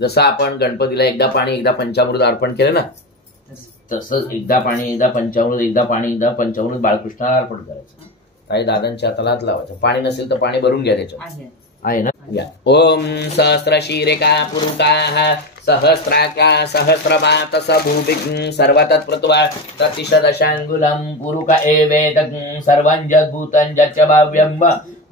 जसं आपण गणपतीला एकदा पाणी एकदा पंचामृत अर्पण केलं ना, तसंच एकदा पाणी एकदा पंचामृत एकदा पाणी एकदा पंचामृत बाळकृष्णाला अर्पण करायचं. काही दादांच्या हाताला हात लावायचं. पाणी नसेल तर पाणी भरून घ्या त्याच्यात, आहे ना. घ्या. ओम सहस्रशीरेका पुरुषाः सहस्राका सहस्रपात सभूभिः सर्वतत्प्रत्वा ततिशदशाङ्गुलं पुरुक एवेदं सर्वं जद्भूतं जच्च भाव्यं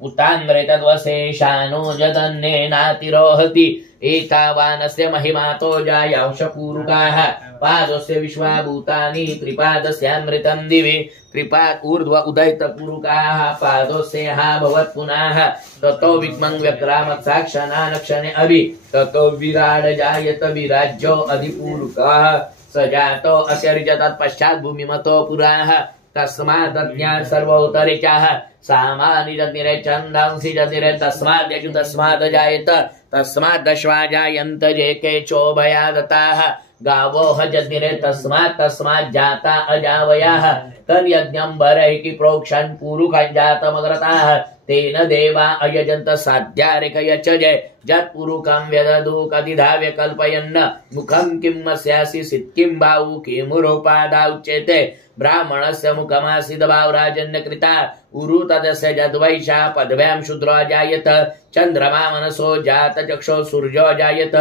उताङ्ग्रे तद्वशेषानो जदन्नेनातिरोहति एतावानस्य महिमातो जायांश पूरुकाः पादस्य विश्वाभूतानि त्रिपादस्यामृतं दिवि त्रिपाद ऊर्ध्व उदयित पूरुकाः पादस्य हा भवत् पुनः ततो विक्मं व्यक्रामत् साक्षानानक्षणे अभि ततो विराड जायत विराज्यो अधिपूरुकाः सजातो अस्य ऋजतत् पश्चात् भूमिमतो पुराः तस्मादज्ञात् सर्वोत्तरेचाः सामानि जतिरे छन्दांसि जतिरे तस्माद् यजु तस्माद् जायत तस्माद् दश्वा जायन्त जे केचोभया दताः गावो हजतिरे तस्मात् तस्मात् जाता अजावयाः तन्यज्ञं बरैकि प्रोक्षन् पूरुकं जातमग्रताः तेन देवा अयजन्त साध्यारेकयच जय जत्पुरुकं व्यददु कदिधाव्य कल्पयन् मुखं किमस्यासि सिद्धिं बाहु किमुरोपादा उच्यते ब्राह्मणस्य मुखमासीद भावराजन्यकृता उरु तदस्य जद्वैषा पदव्यां शूद्रो जायत चन्द्रमा मनसो जात चक्षो सूर्यो जायत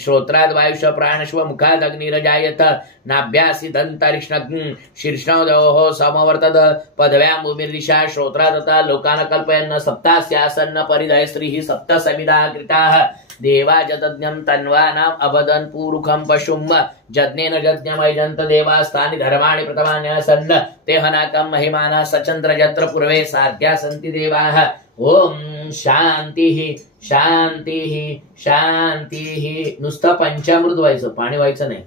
श्रोत्राद् वायुष प्राणश्व मुखादग्निरजायत नाभ्यासि दन्तरिक्ष्णग्ं शीर्ष्णोदयोः समवर्तत पदव्यां भूमिर्दिशा श्रोत्रादता लोकान् कल्पयन् सप्तास्यासन्न परिधय स्त्रीः सप्त समिधा कृताः देवा जतज्ञं तन्वानाम् अवदन् पूरुखं पशुम् जज्ञेन जज्ञमयजन्त देवास्तानि धर्माणि प्रथमान्यसन् ते हनाकं महिमानः सचन्द्र यत्र पूर्वे साध्या सन्ति देवाः. ओम शांतीः शांतीः शांतीः. नुसतं पंचामृत व्हायचं, पाणी व्हायचं नाही.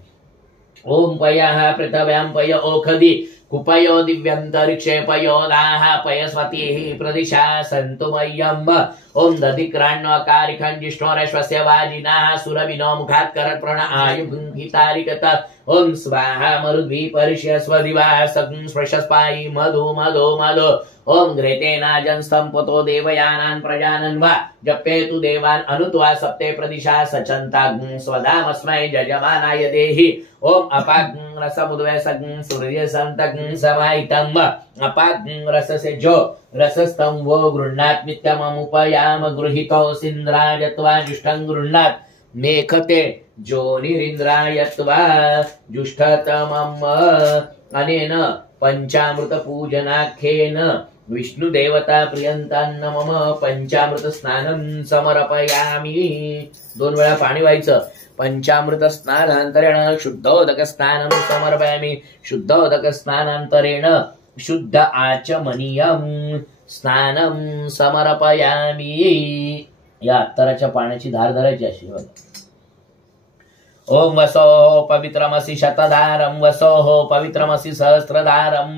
ओम पयः पृथव्यां पय ओखदी कुपयो दिव्यंतरिक्षे पयोदाः पयस्वतीः प्रदिशा सन्तु मह्यम्. ओम दधिक्राण्यकारिखं जिष्णोरेश्वस्य वाजिनाः सुरभिनो मुखात् करत् प्रण आयुभुङ्गितारिकत. ओम स्वाहा मरुद्भिः परिष्य स्वदिवाः सगं स्पृशस्पायि मधु मधु मधु. ओम घृतेनाजं स्तंपतो देवयानान् प्रजानन् वा जपेतु देवान् अनुत्वा सप्ते प्रदिशा सचन्ताग्ं स्वधामस्मै जजमानाय देहि. ओम अपाग्ं रसमुद्वयसग्ं सूर्यसन्तग्ं समाहितम् अपाग्ं रससे जो रसस्तं वो गृह्णात्मित्यममुपयाम गृहीतो सिन्द्रायत्वा जुष्टं गृह्णात् मेखते जोनिरिन्द्रायत्वा जुष्टतमम्. अनेन पंचामृत पूजनाख्येन विष्णुदेवता प्रियंतान्न मम पंचामृत स्नानं समर्पयामि. 2 वेळा पाणी व्हायचं. पंचामृत स्नानांतरेण शुद्धोदक स्नानं समर्पयामि. शुद्धोदक स्नानांतरेण शुद्ध आचमनीयं स्नानं समर्पयामि. या अत्तराच्या पाण्याची धार धरायची अशी. ओम वसोः पवित्रमसि शतधारं वसोः पवित्रमसि सहस्रधारं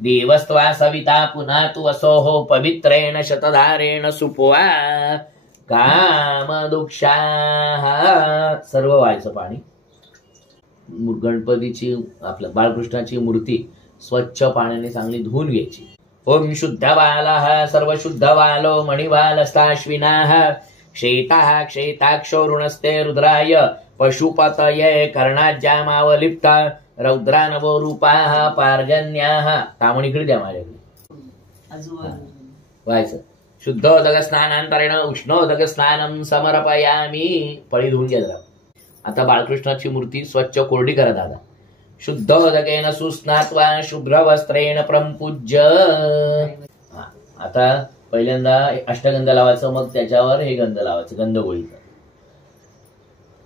देवस्त्वा सविता पुनातु वसोः पवित्रेण शतधारेण सुप्वा कामदुक्षाः. सर्व व्हायचं पाणी. गणपतीची आपल्या बाळकृष्णाची मूर्ती स्वच्छ पाण्याने चांगली धुवून घ्यायची. ओम शुद्धबालः सर्वशुद्धबालो मणिबालस्ताश्विनाः क्षेताः क्षेताक्षो ऋणस्ते रुद्राय पशुपतये कर्णाज्यामावलिप्त रौद्रानवो रूपाः पार्जन्याः. तामणीकडे द्या माझ्याकडे. व्हायचं. शुद्धोदक स्नानांतरेण उष्णोदक स्नानं समर्पयामि. पळी धुवून घ्या जरा. आता बाळकृष्णाची मूर्ती स्वच्छ कोरडी करा दादा. शुद्धोदकेन सुस्नात्वा शुभ्रवस्त्रेण प्रंपूज्य. आता पहिल्यांदा अष्टगंध लावायचं, मग त्याच्यावर हे गंध लावायचं, गंधगोळीचं.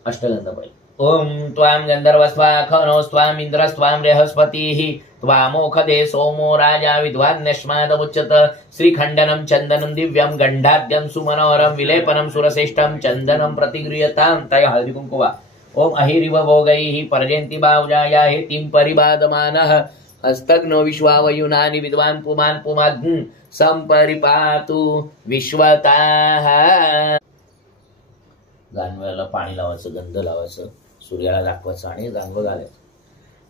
अष्टगंध पहिले. ओम त्वां गंधर्वस्त्वा खनोस्त्वां इंद्रस्त्वां बृहस्पतिः त्वामोखदे सोमो राजा विद्वान्यस्मादमुच्यत. श्रीखण्डनं चन्दनं दिव्यं गंडाद्यं सुमनोहरं विलेपनं सुरश्रेष्ठं चन्दनं प्रतिगृह्यतां. तय हळदी कुंकुवा. ओम अहिरिव भोगैः पर्जन्ति बाहुजाया हेतिं परिबाधमानः हस्तग्नो विश्वावयुनानि विद्वान् पुमान् पुमाग्ं संपरिपातु विश्वताः. गाणव्याला पाणी लावायचं, गंध लावायचं, सूर्याला दाखवायचं आणि गाणवं घालायचं.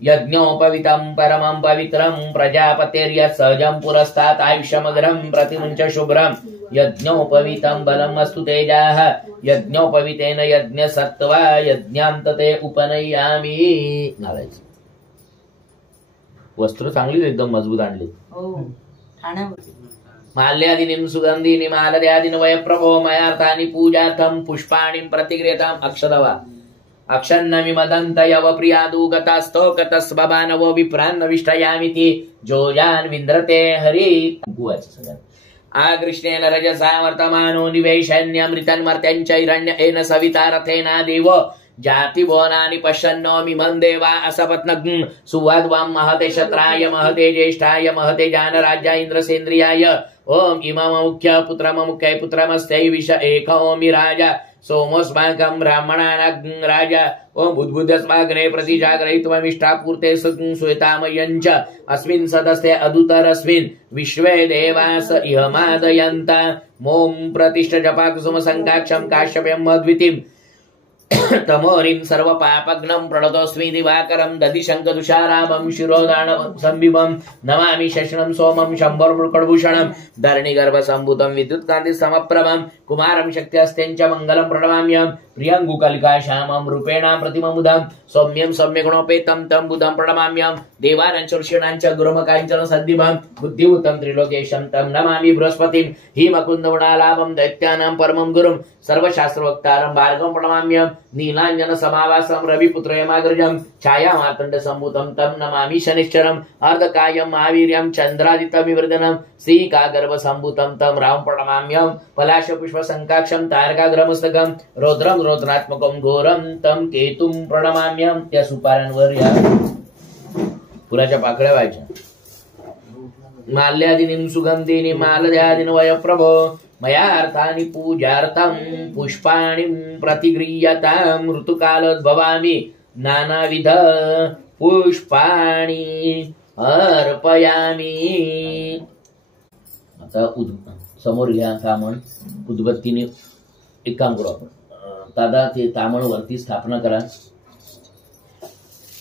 यज्ञोपवितं परमं पवित्रं प्रजापतेर्य सहजं पुरस्तात् आयुष्यमग्रं प्रतिमुञ्च शुभ्रं यज्ञोपवितं बलमस्तु तेजाः यज्ञोपवितेन यज्ञसत्त्वा यज्ञान्तते उपनयामि. घालायचं. वस्त्र चांगलीच एकदम मजबूत आणली. माल्यादिनीं सुगंधीनि मालद्यादिन वयप्रभो मयार्थानि पूजार्थं पुष्पाणि प्रतिगृह्यताम्. अक्षदवा अक्षन्नमि मदन्तयव प्रियादु गतास्तोकतस्बबानवो विप्रान्नविष्टयामिति जोजान् विन्द्रते हरि. गुवाचं सगळ्यात. आकृष्णेन रजसा वर्तमानो निवेशन्यमृतन्मर्त्यञ्चैरण्येन सविता रथेना देव जातिभुवनानि पश्यन्नो मिमं देवा असपत्नग्ं सुवाद्वां महते शत्राय महते ज्येष्ठाय महते जानराज्या इन्द्रसेन्द्रियाय. ओम इममुख्य पुत्रममुख्यै पुत्रमस्यै विष एक ओमि राजा सोमोस्माकं ब्राह्मणानाग्ं राजा. ओम उद्बुद्धस्माग्ने प्रतिजागरयित्वमिष्टापूर्ते श्वेतामयञ्च अस्मिन् सदस्ते अदुतरस्मिन् विश्वे देवास इहमादयन्त. मोम प्रतिष्ठ जपाकुसुम संकाक्षं काश्यपं मद्वितिं तमोरिं सर्व पापग्नं प्रणतोऽस्मि दिवाकरं दधिशङ्खदुषारामं शिरोदाणवं संबिबं नमामि शशनं सोमं शम्भोर्मृकडभूषणं धरणिगर्भसम्भूतं विद्युत्कान्तिसमप्रभं कुमारं शक्त्यस्तेञ्च मङ्गलं प्रणमाम्यहं. प्रियङ्गुकलिका श्यामं रूपेणां प्रतिममुदं सौम्यं सम्यगुणोपेतं तं बुधं प्रणमाम्यहं. देवानां ऋषीणाञ्च गुरुमकाञ्चन सद्दिभं बुद्धिभूतं त्रिलोकेशं तं नमामि बृहस्पतिं. हिमकुन्दवनालाभं दैत्यानां परमं गुरुं सर्वशास्त्रवक्तारं भार्गवं प्रणमाम्यहं. नीलाञ्जन समावासं रविपुत्रयमाग्रजं छायामार्तण्डसम्भूतं तं नमामि शनिश्चरम्. अर्धकायं महावीर्यं चन्द्रादित्यविवर्धनं श्रीकागर्भसम्भूतं तं रामं प्रणमाम्यहं. पलाशपुष्पसङ्काक्षं तारकाग्रमस्तकं रौद्रं रौद्रात्मकं घोरं तं केतुं प्रणमाम्यहं. त्या सुपाऱ्यांवर या फुलाच्या पाकळ्या व्हायच्या. माल्यादिनीं सुगंधीनि मालद्यादिन वयप्रभो मयार्थानि पूजार्थं पुष्पाणि प्रतिगृह्यताम्. ऋतुकालोद्भवामि नानाविध पुष्पाणि अर्पयामि. आता समोर घ्या तामण. उदबत्तीने एक काम करू आपण दादा, ते तामण वरती स्थापना करा.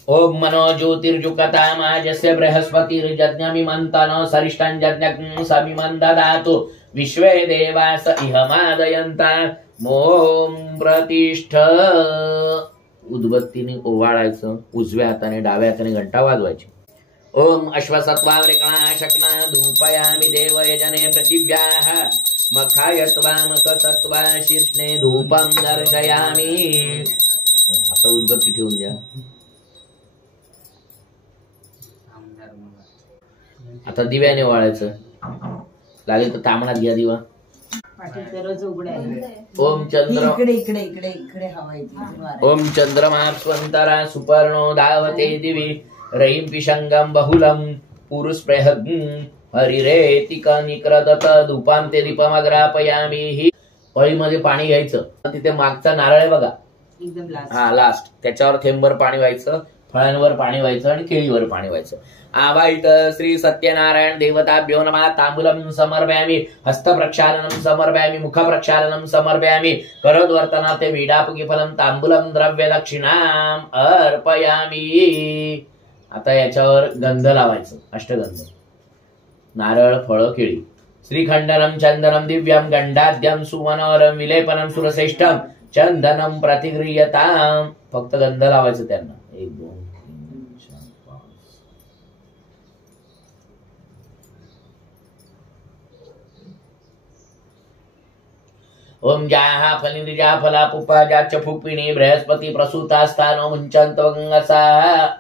ओम मनो ज्योतिर्जुकतामाजस्य बृहस्पतिर्यज्ञमिमन्तनो सरिष्ठं यज्ञं समिमं ददातु विश्वे देवास इहमादयन्ता. मोम प्रतिष्ठ. उदबत्तीने ओवाळायचं. उजव्या हाताने डाव्या हाताने घंटा वाजवायची. ओम अश्वसत्वा वृकणा शकना धूपयामि देवयजने पृथिव्याः मखायत्वा मखसत्वा शीर्ष्णे धूपं दर्शयामि. आता उदबत्ती ठेवून द्या. आता दिव्याने वाळायचं. लागेल तर तामणात घ्या दिवा. पाटील दरवाजा उघडा आहे. ओम चंद्र इकडे इकडे इकडे इकडे हवा येते. ओम चंद्रमा स्वंतरा सुपर्णो धावते दिवी रईं पिशंगम बहुलम पुरुस्पृहग हरिरेतिक निक्रदत धूपांते दीपमग्रापयामी. ही पळीमध्ये पाणी घ्यायचं, तिथे मागचा नारळ आहे बघा, एकदम लास्ट. हा लास्ट, त्याच्यावर थेंबर पाणी व्हायचं, फळांवर पाणी व्हायचं आणि केळीवर पाणी व्हायचं. आवाहित श्री सत्यनारायण देवताभ्यो नमः. तांबूलम समर्पयामि, हस्त प्रक्षालनम समर्पयामि, मुख प्रक्षालनम समर्पयामि, करोद्वर्तना ते वीडापुकी फलम तांबूलम द्रव्य दक्षिणाम अर्पयामि. आता याच्यावर गंध लावायचं, अष्टगंध, नारळ, फळ, केळी. श्रीखंडनम चंदनम दिव्यम गंडाद्यम सुमनोरम विलेपनम सुरश्रेष्ठम चंदनम प्रतिगृह्यताम. फक्त गंध लावायचं त्यांना. 1 2 3 4 5. ओम जाहा फलिनिजा फला पुपा जाच फुपिणी बृहस्पती प्रसूता स्थानो मुंचंत गंगसा.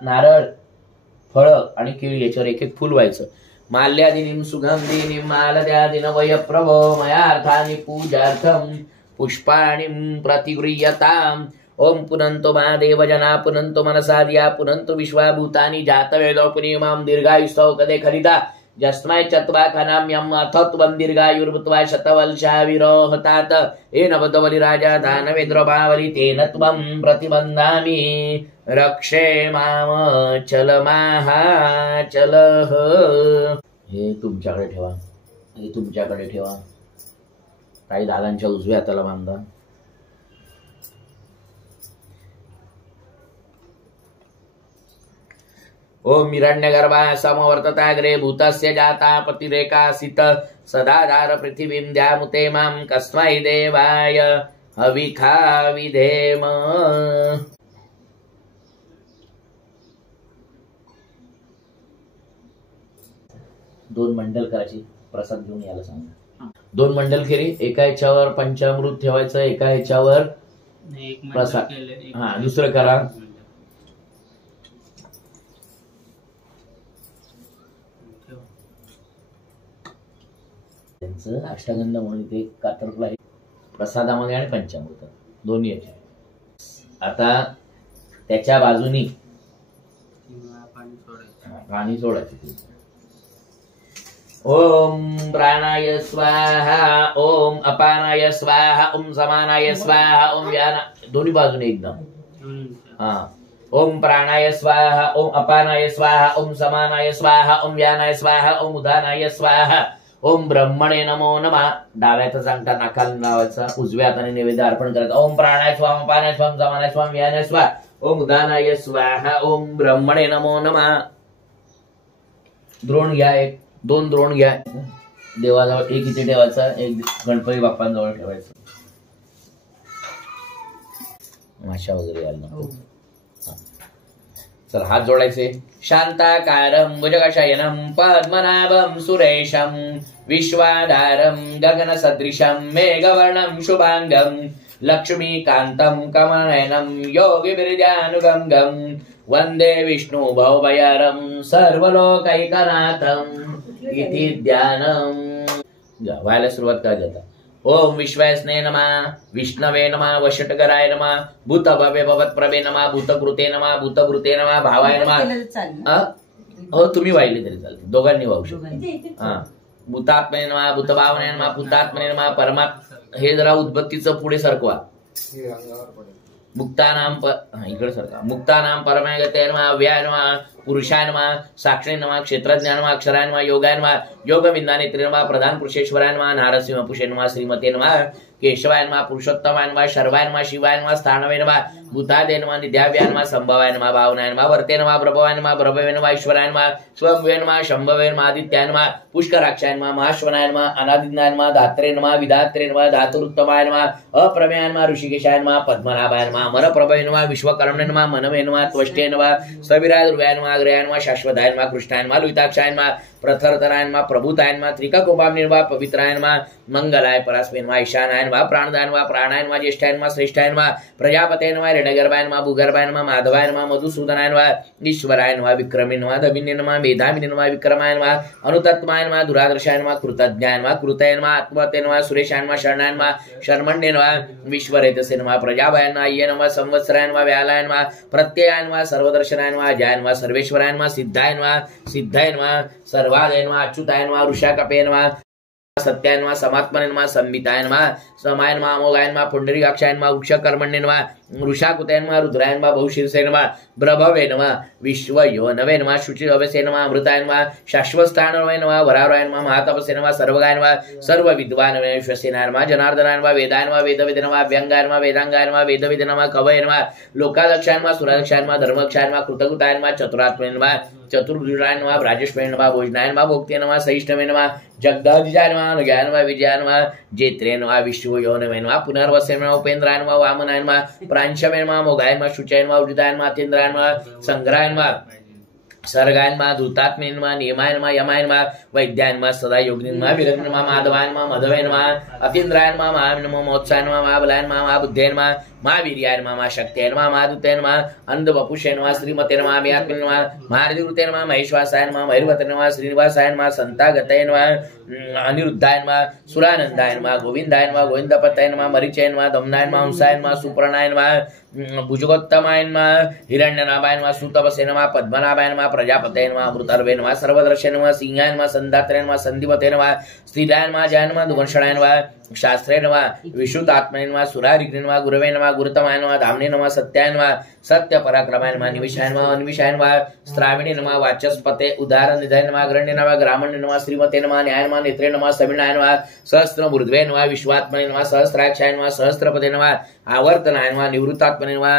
नारळ, फळ आणि केळी याच्यावर एक एक फुल व्हायचं. माल्यादिनीं सुगंधिनीं मालद्यादिन वयप्रभो मयार्थानि पूजार्थं पुष्पाणि प्रतिगृह्यताम्. ओम पुनंतो महादेव जना पुनंतो मनसादिया पुनंतो विश्वाभूतानि जातवेदो पुनीमां दीर्घायुस्तौ कदे खलिता जस्मै चत्वा खनाम्यम अथत्वं दीर्घायुर्भूत्वा शतवल्शा विरोहतात येन बदवली राजा दानवेद्रभावली तेन त्वं प्रतिबन्धामि रक्षे माम चल महाचलः. हे तुमच्याकडे ठेवा, हे तुमच्याकडे ठेवा. काही दादांच्या उजव्या हाताला बांधा. ओम हिरण्यगर्भा समवर्तताग्रे भूतस्य जाता पतिरेकासित सदाधार पृथिवीं द्यामुते मां कस्मै देवाय हविखा विधेम. 2 मंडल करायची, प्रसाद घेऊन यायला सांगा. 2 मंडल केली, एका ह्याच्यावर पंचामृत ठेवायचं, एका ह्याच्यावर प्रसाद. हा, दुसरं करा. त्यांचं अष्टगंध म्हणून ते कातरला प्रसादामध्ये आणि पंचामृत दोन्ही याचे. आता त्याच्या बाजूनी पाणी सोडायचं. ओम प्राणाय स्वाहा, ओम अपानाय स्वाहा, ओम समानाय स्वाहा, ओम व्याना, दोन्ही बाजूने एकदम. हा, ओम प्राणाय स्वाहा, ओम अपानाय स्वाहा, ओम समानाय स्वाहा, ओम व्यानाय स्वाहा, ओम उदानाय स्वाहा, ओम ब्रह्मणे नमो नमः. डाव्या हाताचा अंगठा नाकाला लावायचा, उजव्या हाताने नैवेद्य अर्पण करायचा. ओम प्राणाय स्वाहा, अपानाय स्वाहा, समानाय स्वाहा, व्यानाय स्वाहा, ओम उदानाय स्वाहा, ओम ब्रह्मणे नमो नमः. द्रोण घ्या, 2 द्रोण घ्या. देवाजवळ एक इथे ठेवायचा, एक गणपती बाप्पांजवळ ठेवायचं. माशा वगैरे यायला नको. चला, हात जोडायचे. शांताकारं भुजगशयनं पद्मनाभं सुरेशं विश्वाधारं गगनसदृशं मेघवर्णं शुभांगं लक्ष्मीकान्तं कमलनयनं योगिभिर्ध्यानुगंगं वंदे विष्णु भवभयहरं सर्वलोकैकनाथं इति ध्यानम्. व्हायला सुरुवात करायची. ओम विश्वासने नमः, विष्णवे नमः, वषटकराय नमः, भूत भव्य भवत्प्रभे नमः, भूतकृते नमः, भूतभृते नमः, भावाय नमः. हो, तुम्ही वाहिले तरी चालते, दोघांनी वाहू शकता. हा, भूतात्मने नमः, भूतभावने नमः, भूतात्मने नमः, परमात्मा. हे जरा उद्बत्तीचं पुढे सरकवा. मुक्तानाम इकडे सरका. मुक्तानाम परमगते नमः, व्याय नमः, पुरुषाय नमः, साक्षी नमः, क्षेत्रज्ञान नमः, अक्षराय नमः, योगाय नमः, योगविंदानेत्री नमः, प्रधान पुरुषेश्वराय नमः, नारसिंह पुषे नमः, श्रीमते नमः, केशवाय नमः, पुरुषोत्तमाय नमः, शर्वाय नमः, शिवाय नमः, स्थानवे नमः, भूतादे नमः, निध्याव्याय नमः, संभवाय नमः, भावनाय नमः, वर्ते नमः, प्रभवाय नमः, प्रभवे नमः, ईश्वराय नमः, स्वंभवे नमः, शंभवे नमः, आदित्याय नमः, पुष्कराक्षाय नमः, महाश्वनाय नमः, अनादिनाय नमः, धात्रे नमः, विधात्रे नमः, धातुरुत्तमाय नमः, अप्रमेयाय नमः, ऋषिकेशाय नमः, पद्मनाभाय नमः, मनप्रभवे नमः, विश्वकर्मणे नमः, मनवे नमः, त्वष्टे नमः, स्थविराय दुर्गाय नमः, अग्रयाय नमः, शाश्वताय नमः, कृष्णाय नमः, लुहिताक्षाय नमः, प्रथरतरायन वा प्रभुतायन वा त्रिकाकुंभाम्निर् वा पवित्रायन वा मंगलाय परास्मिन् वा ईशानायन वा प्राणदायन वा प्राणायन वा ज्येष्ठायन वा श्रेष्ठायन वा प्रजापतेन वा हिरण्यगर्भायन वा भूगर्भायन वा माधवायन वा मधुसूदनायन वा ईश्वरायन वा विक्रमिन वा दभिन्यन वा मेधामिन वा विक्रमायन वा अनुतत्मायन वा दुरादर्शायन वा कृतज्ञायन वा कृतयन वा आत्मतेन वा सुरेशायन वा शरणायन वा शर्मण्यन वा विश्वरेतसेन वा प्रजाभयन वा येन वा संवत्सरायन वा व्यालायन वा प्रत्ययायन वा सर्वदर्शनायन वा अजायन वा सर्वेश्वरायन वा सिद्धायन वा सर्वादयन वा अच्युतायन वा ऋषाकपेन वा सत्यायन वा समात्मनेन वा संवितायन वा समायन वा अमोघायन वा पुंडरीकाक्षायन वा वृक्षकर्मण्यन वा वृषाकुतयन वा रुद्रायन वा बहुशीर्षेन वा प्रभवेन वा विश्वयोनवेन वा शुचिरवसेन वा अमृतायन वा शाश्वतस्थानवेन वा वरारायन वा महातपसेन वा सर्वगायन वा सर्वविद्वान विश्वसेनायन वा जनार्दनायन वा वेदायन वा वेदविदन वा व्यंगायन वा वेदांगायन वा वेदविदन वा कवयन वा लोकादक्षायन वा सुरादक्षायन वा धर्मक्षायन वा कृतकृतायन वा चतुरात्मेन वा चतुर्भुजायन वा राजेश्वरेण वा भोजनायन वा भोक्तेन वा सहिष्णवेन वा जगदाधिजायन वा अनुज्ञायन वा विजयान वा जेत्रेन वा विश्वयोनवेन वा पुनर्वसेन वा उपेन्द्रायन वा वामनायन वा प्रांशवेन वा मोघायन वा शुचयन वा उदितायन वा अतीन्द्रायन वा संग्रायन वा सर्गायन वा धूतात्मेन वा नियमायन वा यमायन वा वैद्यायन वा सदा योगिन वा विरग्न वा माधवायन वा मधवेन वा अतीन्द्रायन वा महाविन वा मोत्सायन वा महाबलायन वा महाबुद्धेन वा महावीर्यायन वा महाशक्तेन वा महादूतेन वा अंधवपुषेन वा श्रीमतेन वा अभियात्मेन वा महारधिवृतेन वा महेश्वासायन वा महिर्वतेन वा श्रीनिवासायन वा संतागतयन वा अनिरुद्धायन वा सुरानंदायन वा गोविंदायन वा गोविंदपतयन वा मरीचयन वा दमनायन वा हंसायन वा सुपर्णायन वा भुजगोत्तमायन वा हिरण्यनाभायन वा सुतपसेन वा पद्मनाभायन वा प्रजापतेन वा अमृतर्वेन वा सर्वदर्शेन वा सिंहायन वा संदात्रेन वा संधिपतेन वा स्थिरायन वा जयन वा दुवंशणायन वा शास्त्रेन वा विशुद्धात्मनेन वा सुरारिग्नेन वा गुरवेन वा गुरुतमायन वा धामनेन वा सत्यायन वा सत्य पराक्रमायन वा निविषायन वा अन्विषायन वा स्त्राविणेन वा वाचस्पते उदार निधयन वा ग्रहणेन वा ग्रामण्येन वा श्रीमतेन वा न्यायन वा नेत्रेन वा सविनायन वा सहस्त्र मृद्वेन वा विश्वात्मनेन वा सहस्राक्षायन वा सहस्त्रपदेन वा आवर्तनायन वा निवृत्तात्मनेन वा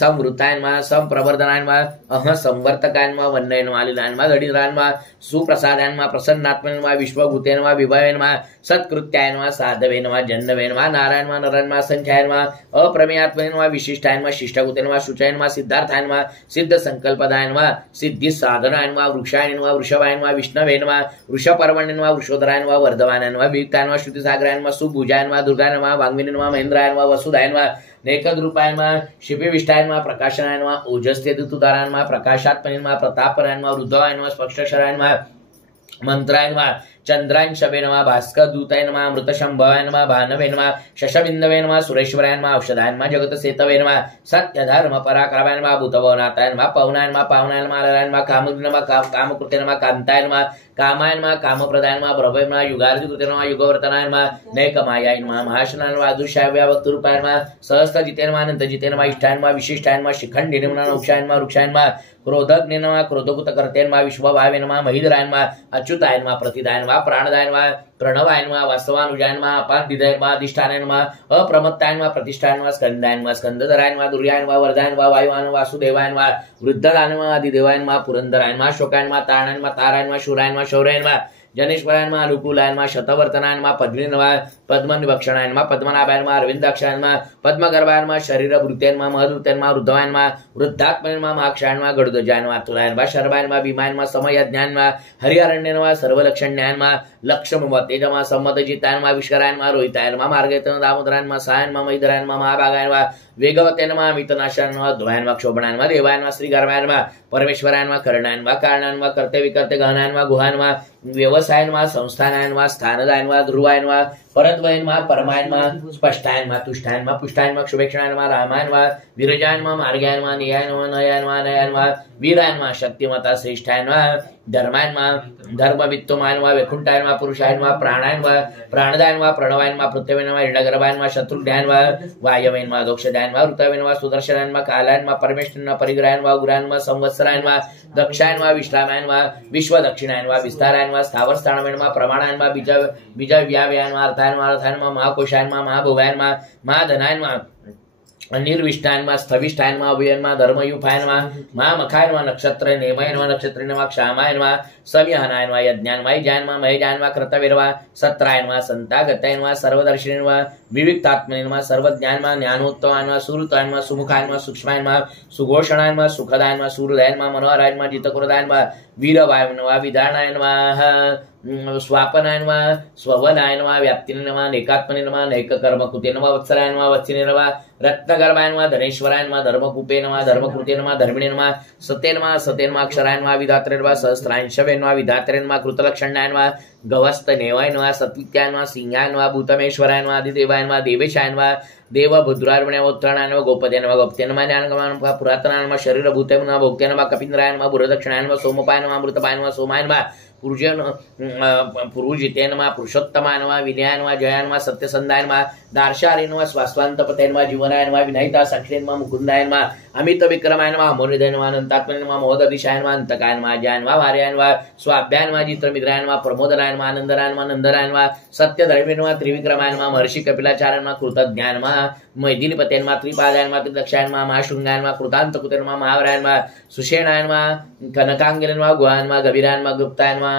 संवृत्तायन वा संप्रवर्धनायन वा अह संवर्तकायन वा वन्नयन वा लीलायन वा गडिरायन वा सुप्रसादायन वा प्रसन्नात्मनेन वा विश्वभूतेन वा विभवेन वा सत्कृत्यायन वा साधवेन वा जन्नवेन वा नारायण वा नरन वा संख्यायन वा अप्रमेयात्मनेन वा विशिष्टायन वा शिष्टभूतेन वा शुचयन वा सिद्धार्थायन वा सिद्ध संकल्पदायन वा सिद्धि साधनायन वा वृक्षायन वा वृषभायन वा विष्णवेन वा वृषपर्वण्यन वा वृषोदरायन वा वर्धमानयन वा वियुक्तायन वा श्रुतिसागरायन वा सुभुजायन वा दुर्गायन वा वाग्मिनेन वा महेंद्रायन वा वसुधायन वा नेकद्रूपायन वा शिपिविष्टायन वा प्रकाशनायन वा ओजस्तेतुतारायन वा प्रकाशात्मनेन वा प्रतापरायन वा रुद्रायन वा स्पक्षशरायन वा मंत्रायन वा चंद्रायन शबेन वा भास्कर दूतायन वा अमृतशंभवायन वा भानवेन वा शशबिंदवेन वा सुरेश्वरायन वा औषधायन वा जगतसेतवेन वा सत्यधर्म पराक्रमायन वा भूतभवनाथायन वा पवनायन वा पावनायन वा ललायन वा कामग्न वा कामकृतेन वा कांतायन वा कामायन वा कामप्रदायन वा प्रभयन वा युगार्जुकृतेन वा युगवर्तनायन वा नैकमायायन वा महाशनायन वा अदृश्याव्या वक्तरूपायन वा सहस्त्रजितेन वा अनंतजितेन वा इष्टायन वा विशिष्टायन वा शिखंडिनेन वा नौक्षायन वा वृक्षायन वा क्रोधज्ञेन वा क्रोधभूतकर्तेन वा विश्वभावेन वा महिधरायन वा अच्युतायन वा प्रतिदायन वा प्राणदायन वा प्रणवायन वा वास्तवानुजायन वा अपादिदायन वा अधिष्ठानयन वा अप्रमत्तायन वा प्रतिष्ठायन वा स्कंदायन वा स्कंदधरायन वा दुर्यायन वा वरदायन वा वायुवान वासुदेवायन वा वृद्धदायन वा आदिदेवायन वा पुरंदरायन वा शोकायन वा तारणायन वा तारायन वा शूरायन वा शौर्यायन वा जनेश्वरायन वा अनुकूलायन वा शतवर्तनायन वा पद्मिन वा पद्मनिभक्षणायन वा पद्मनाभायन वा अरविंदाक्षायन वा पद्मगर्भायन वा शरीरभृतेन वा महदूतेन वा वृद्धवायन वा वृद्धात्मनेन वा महाक्षायन वा गरुडजायन वा तुलायन वा शर्वायन वा भीमायन वा समयज्ञान वा हरिहरण्यन वा सर्वलक्षण्यायन वा लक्ष्म वा तेज वा सम्मतजितायन वा विष्करायन वा रोहितायन वा मार्गेतन दामोदरायन वा सायन वा महिधरायन वा महाभागायन वा वेगवतेन वा मितनाशायन वा ध्वयान वा क्षोभणायन वा देवायन वा श्रीगर्भायन वा परमेश्वरायन वा करणायन वा कारणायन वा कर्ते विकर्ते गहनायन वा गुहायन वा व्यवसायन वा संस्थानायन वा स्थानदायन वा ध्रुवायन वा परद्वयन वा परमायन वा स्पष्टायन वा तुष्टायन वा पुष्टायन वा क्षुभेक्षणायन वा रामायन वा विरजायन वा मार्गायन वा नियायन वा नयायन वा नयायन वा वीरायन वा शक्तिमता श्रेष्ठायन वा धर्मायन वा धर्मवित्तमायन वा वैकुंठायन वा पुरुषायन वा प्राणायन वा प्राणदायन वा प्रणवायन वा पृथ्वीन वा हिरण्यगर्भायन वा शत्रुघ्नायन वा वायवेन वा दोक्षदायन वा ऋतवेन वा सुदर्शनायन वा कालायन वा परमेश्वरन वा परिग्रहायन वा उग्रायन वा संवत्सरायन वा दक्षायन वा विश्रामायन वा विश्वदक्षिणायन वा विस्तारायन वा स्थावर स्थानवेन वा प्रमाणायन वा बीज व्याव्यायन वा अर्थायन वा महाकोशायन वा महाभोगायन वा महाधनायन वा निर्विष्टायनमा स्थविष्टायनमा अभयनमा धर्मयुफायनमा महामखायनमा नक्षत्र नेमयनमा नक्षत्रिणमा क्षामायनमा सव्यहनायनमा यज्ञान्मा यजान्मा मयजान्मा कृतवीरवा सत्रायनमा संतागतयनमा सर्वदर्शिनेन्मा विविक्तात्मनेन्मा सर्वज्ञान्मा ज्ञानोत्तमायनमा सुहृतायनमा सुमुखायनमा सूक्ष्मायनमा सुघोषणायनमा सुखदायनमा सूर्यदायनमा मनोहरायनमा जितकुरदायनमा वीरवायनमा विधारणायनमा स्वापनायनमा स्ववनायनमा व्याप्तिनेनमा नैकात्मनेनमा नैककर्मकृतेनमा वत्सरायनमा वत्सिनेनमा रत्नगर्भायनमा धनेश्वरायनमा धर्मकूपेनमा धर्मकृतेनमा धर्मिणेनमा सतेनमा सतेनमा अक्षरायनमा विधात्रेन्मा सहस्रांशवेन्मा विधात्रेन्मा कृतलक्षण्यायनमा गवस्तनेवायनमा सत्वित्यायनमा सिंहायनमा भूतमेश्वरायनमा आदिदेवायनमा देवेशायनमा देवभद्रार्मण्योत्तरायनमा गोपतेनमा गोप्तेनमा ज्ञानगमानमा पुरातनायनमा शरीरभूतेनमा भोक्तेनमा कपिन्द्रायनमा बुरदक्षिणायनमा सोमपायनमा अमृतपायनमा सोमायनमा पुरुजितेनमा पुरुषोत्तमायनमा विनयायनमा जयायनमा सत्यसंधायनमा दार्शारेन्मा स्वास्वान्तपतेनमा जीवनायनमा विनायिता साक्षिरेन्मा मुकुंदायनमा अमित विक्रमायनमा अमोनिदयनमा अनंतात्मनेनमा मोहददिशायनमा अंतकायनमा जयायनमा वार्यायनमा स्वाभ्यायनमा जित्रमिद्रायनमा प्रमोदनायनमा आनंदरायनमा नंदरायनमा सत्यधर्मेन्मा त्रिविक्रमायनमा महर्षि कपिलाचार्यनमा कृतज्ञायनमा मैथिलीपतेन्मा त्रिपादायनमा त्रिदक्षायनमा महाशृंगायनमा कृतान्तकुतेन्मा महावरायनमा सुषेणायनमा कनकांगिलेन्मा गुहायनमा गभीरायनमा गुप्तायनमा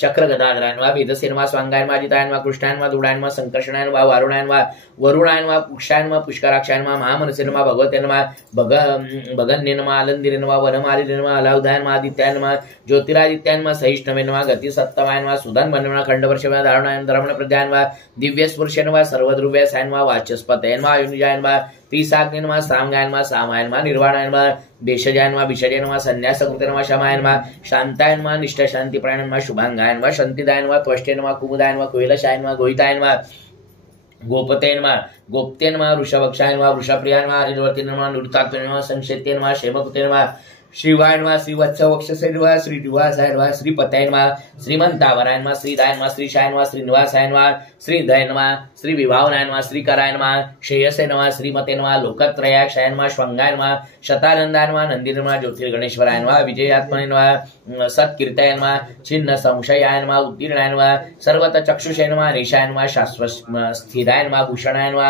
चक्रगदाधरायनमा वेदसेन्मा स्वांगायनमा जितायनमा कृष्णायनमा दुडायनमा संकर्षणायनमा वारुणायनमा वरुणायनमा पुक्षायनमा पुष्कराक्षायनमा महामनसेन्मा भगवतेन्मा भगन्येन्मा आलंदिरेन्मा वनमालिरेन्मा अलाउदायनमा आदित्यायनमा ज्योतिरादित्यायनमा सहिष्णवेन्मा गतिसत्तमायनमा सुधन्वन्यमा खंडवर्षमा धारुणायन धर्मण प्रद्यायनमा दिव्यस्पुरुषेन्मा सर्वध्रुव्यसायनमा वाचस्पतयन्मा आयुनिजायनमा त्रिसाग्नेन्मा सामगायन्मा सामायन्मा निर्वाणायन्मा देशजायन्मा विषजयन्मा संन्यासकृतेन्मा शमायन्मा शांतायन्मा निष्ठशान्तिप्रायन्मा शुभांगायन्मा शन्तिदायन्मा त्वष्टेन्मा कुमुदायन्मा कुवेलशायन्मा गोहितायन्मा गोपतेन्मा गोप्तेन्मा वृषभक्षायन्मा वृषप्रियान्मा हरिवर्तिन्मा निवृत्तात्मनेन्मा संक्षेतेन्मा क्षेमकृतेन्मा श्रीवायन्मा श्रीवत्सवक्षसेन्मा श्रीनिवासायन्मा श्रीपतयन्मा श्रीमंतावरायन्मा श्रीदायन्मा श्रीशायन्मा श्रीनिवासायन्मा श्रीधयन्मा श्रीविभावनायन्मा श्रीकरायन्मा श्रेयसेन्मा श्रीमतेन्मा लोकत्रयाक्षायन्मा श्वंगायन्मा शतानंदायन्मा नंदिन्मा ज्योतिर्गणेश्वरायन्मा विजयात्मनेन्मा सत्कीर्तयन्मा छिन्न संशयायन्मा उत्तीर्णायन्मा सर्वत चक्षुषेन्मा निशायन्मा शाश्वतस्थिरायन्मा भूषणायन्मा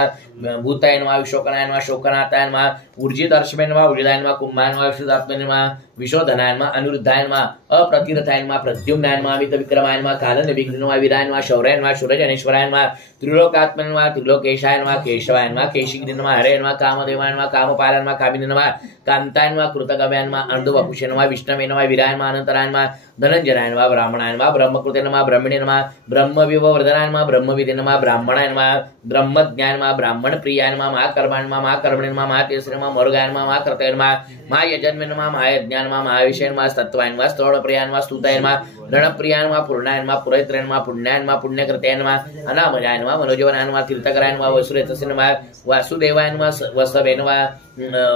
भूतयन्मा विशोकनायन्मा शोकनाथायन्मा ऊर्जिदर्शमेन्मा ऊर्जिदायन्मा कुंभायन्मा विशुद्धात्मनेन्मा विशोधनायन्मा अनिरुद्धायन्मा अप्रतिरथायन्मा प्रद्युम्नायन्मा अमितविक्रमायन्मा कालनविघ्नन्मा वीरायन्मा शौर्यायन्मा शूरजनेश्वरायन्मा त्रिलोकात्मनेन्मा त्रिलोकेशायन्मा केशवायन्मा केशिग्निन्मा हरेयन्मा कामदेवायन्मा कामपालन्मा कामिनीन्मा कांतायन्मा कृतगव्यान्मा अर्धवपुषेन्मा विष्णवेन्मा वीरायन्मा अनंतरायन्मा धनंजनायन्मा ब्राह्मणायन्मा ब्रह्मकृतेन्मा ब्रह्मणेन्मा ब्रह्मविववर्धनायन्मा ब्रह्मविदेन्मा ब्राह्मणायन्मा ब्रह्मज्ञायन्मा ब्राह्मणप्रियायन्मा महाकर्मायन्मा महाकर्मणेन्मा महातेस्रेन्मा मरुगायन्मा महाकृतयन्मा महायजन्मेन्मा महायज्ञान्मा महाविषयन्मा तत्त्वायन्मा स्तोणप्रियायन्मा स्तुतायन्मा रणप्रियायन्मा पूर्णायन्मा पुरैत्रेन्मा पुण्यायन्मा पुण्यकृतयन्मा अनामयायन्मा मनोजीवनायन्मा तीर्थकरायन्मा वसुरेतसेन्मा वासुदेवायन्मा वसवेन्मा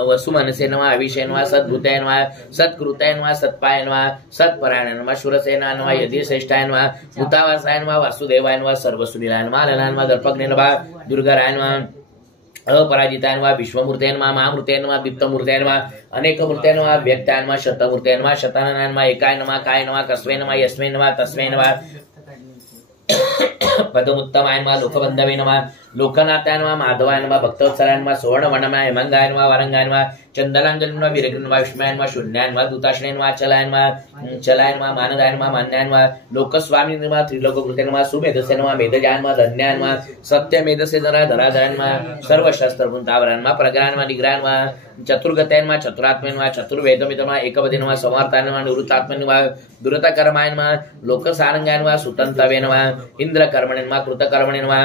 वसुमनसेन्मा अभिषेन्मा सद्भूतयन्मा सत्कृतयन्मा सत्पायन्मा सत्परायणन्मा शूरसेनायन्मा यदिश्रेष्ठायन्मा भूतावासायन्मा वासुदेवायन्मा सर्वसुनीलायन्मा ललायन्मा दर्पग्नेन्मा दुर्गरायन्मा अपराजितायन्मा विश्वमूर्तेन्मा महामूर्तेन्मा दीप्तमूर्तेन्मा अनेकमूर्तेन्मा व्यक्तायन्मा शतमूर्तेन्मा शताननायन्मा एकायन्मा कायन्मा कस्वेन्मा यस्मेन्मा तस्मेन्मा पदमुत्तमायन्मा लोकबंधवेन्मा लोकनाथायन्मा माधवायन्मा भक्तवत्सरायन्मा सुवर्णवर्णमा हेमंगायन्मा वारंगायन्मा चंदलांजन्मा विरग्नन्मा विष्मयान्मा शून्यायन्मा दूताश्रेन्मा चलायन्मा मानदायन्मा मान्यायन्मा लोकस्वामिन्मा त्रिलोककृतेन्मा सुमेधसेन्मा मेधजायन्मा धन्यायन्मा सत्यमेधसेधरा धराधरायन्मा सर्वशस्त्रभूतावरायन्मा प्रग्रायन्मा निग्रायन्मा चतुर्गतयन्मा चतुरात्मेन्मा चतुर्वेदमितमा एकपदेन्मा समार्तायन्मा निवृत्तात्मन्मा दुरतकर्मायन्मा लोकसारंगायन्मा सुतन्तवेन्मा इंद्रकर्मणेन्मा कृतकर्मणेन्मा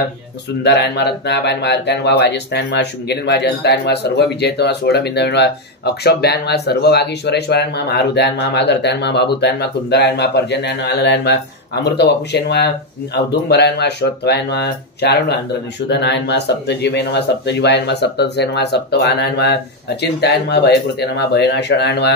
सुंदरायन्मा रत्नापायन्मा अर्कायन्मा वाजस्थायन्मा शृंगेन्मा जयन्तायन्मा सर्वविजेतमा सोडबिंदवेन्मा अक्षोभ्यान्मा सर्ववागीश्वरेश्वरायन्मा महारुदायन्मा महागर्तायन्मा महाभूतायन्मा कुंदरायन्मा पर्जन्यान्मा आललायन्मा अमृत वपुषेन्मा औदुंबरायन्मा श्रोत्वायन्मा चारुणांध्र निषुधनायन्मा सप्तजीवेन्मा सप्तजीवायन्मा सप्तसेन्मा सप्तवाहनायन्मा अचिंतायन्मा भयकृतेन्मा भयनाशनायन्मा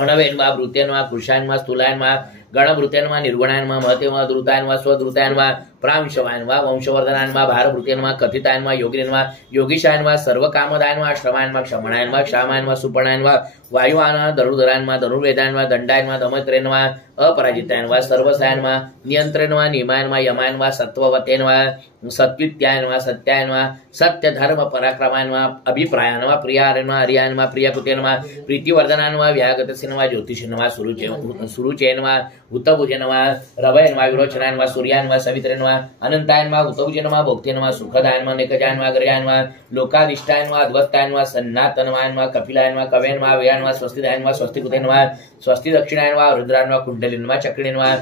अणवेन्मा भृतेन्मा कृशायन्मा स्थूलायन्मा गणभृतेन्मा निर्गुणायन्मा महतेन्मा द्रुतायन्मा स्वद्रुतायन्मा प्रांशवायन वा वंशवर्धनायन वा भारभृतेन वा कथितायन वा योगिन वा योगीशायन वा सर्व कामदायन वा श्रमायन वा क्षमणायन वा क्षामायन वा सुपणायन वा वायुवान धनुर्धरायन वा धनुर्वेदायन वा दंडायन वा दमत्रेन वा अपराजितायन वा सर्वसायन वा नियंत्रण वा नियमायन वा यमायन वा सत्ववतेन वा सत्वित्यायन वा सत्यायन वा सत्य धर्म पराक्रमायन वा अभिप्रायन वा प्रियायन वा हरियायन वा प्रियकृतेन वा प्रीतिवर्धनायन वा व्यागतसेन वा ज्योतिषेन वा सुरुचेन वा हुतभुजेन वा रवयन वा विरोचनायन वा सूर्यायन वा सवित्रेन वा अनंतायन वा हुतभुजेन वा भोक्तेन वा सुखदायन वा निकजायन वा गर्यायन वा लोकादिष्टायन वा अद्वत्तायन वा सन्नातनवायन वा कपिलायन वा कवेन वा व्ययन वा स्वस्तिदायन वा स्वस्तिकृतेन वा स्वस्ति दक्षिणायन वा रुद्रायन वा कुंडलिन वा चक्रिन वा